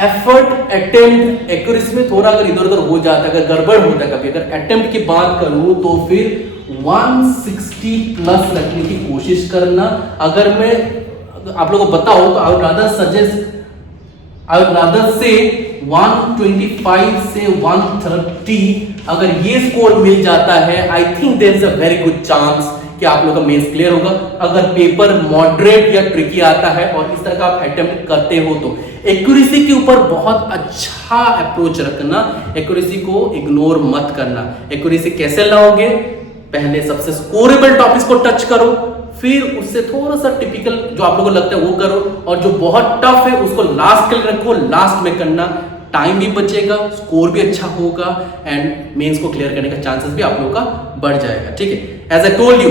एफर्ट, अटेम्प्ट, एक्यूरेसी में थोड़ा अगर इधर उधर हो जाता है, अगर गड़बड़ होता है कभी, अगर अटेम्प्ट की बात करूं तो फिर 160 प्लस रखने की कोशिश करना। अगर मैं आप लोगों को बताऊं तो I would rather suggest I would rather से 125 से 130 अगर ये स्कोर मिल जाता है, I think there is a very good chance कि आप लोगों का मेंस क्लियर होगा। अगर पेपर मॉडरेट या ट्रिकी आता है और इस तरह का आप अटेम्प्ट करते हो तो एक्यूरेसी के ऊपर बहुत अच्छा अप्रोच रखना, एक्यूरेसी को इग्नोर मत करना। एक्यूरेसी कैसे लाओगे? पहले सबसे स्कोरेबल टॉपिक्स को टच करो, फिर उससे थोड़ा सा टिपिकल जो आप लोगों को लगता है वो करो, और जो बहुत टफ है उसको लास्ट के लिए रखो, लास्ट में करना। टाइम भी बचेगा, स्कोर भी अच्छा होगा एंड मेंस को क्लियर करने का चांसेस भी आप लोगों का बढ़ जाएगा। ठीक है, एज आई टोल्ड यू,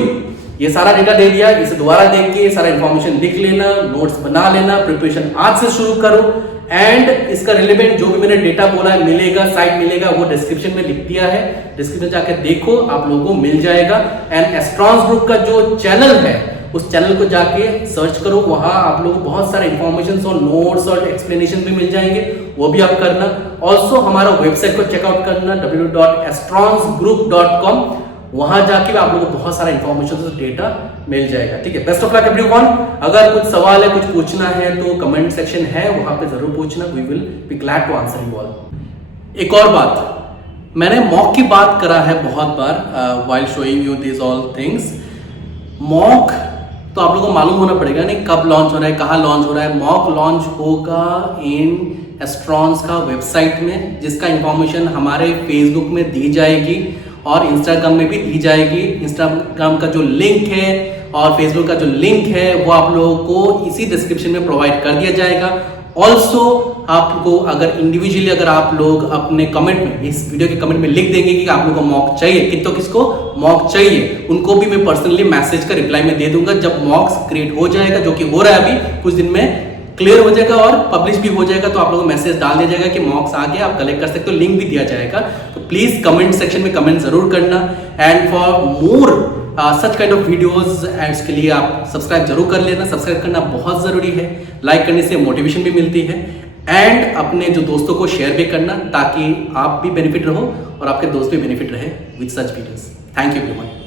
ये सारा डेटा दे दिया, इसे दोबारा देख के सारा इंफॉर्मेशन लिख लेना, नोट्स बना लेना, प्रिपरेशन आज से शुरू करो। एंड इसका रिलेवेंट जो भी मैंने डेटा बोला है मिलेगा, साइट मिलेगा, वो डिस्क्रिप्शन में लिख दिया है, डिस्क्रिप्शन जाके देखो, आप लोगों को मिल जाएगा। एंड एस्ट्रॉन्स ग्रुप का जो चैनल है उस चैनल को जाके सर्च करो, वहां आप लोगों को बहुत सारे इंफॉर्मेशन और नोट्स और एक्सप्लेनेशन भी मिल जाएंगे, वो भी आप करना। ऑल्सो हमारा वेबसाइट को चेकआउट करना www.astronsgroup.com, वहां जाके आप लोगों को बहुत सारा इंफॉर्मेशन और डेटा मिल जाएगा। ठीक है, बेस्ट ऑफ लक एवरीवन। अगर कुछ सवाल है, कुछ पूछना है तो कमेंट सेक्शन है, वहां पे जरूर पूछना, we will be glad to answer you all. एक और बात, मैंने मॉक की बात करा है बहुत बार while showing you this all things. Mock तो आप लोगों को मालूम होना पड़ेगा नहीं कब लॉन्च हो रहा है, कहाँ लॉन्च हो रहा है। मॉक लॉन्च होगा इन एस्ट्रॉन्स का वेबसाइट में, जिसका इंफॉर्मेशन हमारे फेसबुक में दी जाएगी और इंस्टाग्राम में भी दी जाएगी। इंस्टाग्राम का जो लिंक है और फेसबुक का जो लिंक है वो आप लोगों को इसी डिस्क्रिप्शन में प्रोवाइड कर दिया जाएगा। ऑल्सो आपको अगर इंडिविजुअली अगर आप लोग अपने कमेंट में, इस वीडियो के कमेंट में लिख देंगे कि आप लोगों को मॉक चाहिए, किसको मॉक चाहिए, उनको भी मैं पर्सनली मैसेज का रिप्लाई में दे दूंगा जब मॉक्स क्रिएट हो जाएगा, जो कि हो रहा है अभी कुछ दिन में क्लियर हो जाएगा और पब्लिश भी हो जाएगा। तो आप लोगों को मैसेज डाल दिया जाएगा कि मॉक्स आ गया, आप कलेक्ट कर सकते हो, लिंक भी दिया जाएगा। तो प्लीज कमेंट सेक्शन में कमेंट जरूर करना। And for more such kind of videos and इसके लिए आप सब्सक्राइब जरूर कर लेना। सब्सक्राइब करना बहुत जरूरी है, लाइक करने से मोटिवेशन भी मिलती है। एंड अपने जो दोस्तों को शेयर भी करना ताकि आप भी बेनिफिट रहो और आपके दोस्त भी बेनिफिट रहे with such videos. Thank you everyone.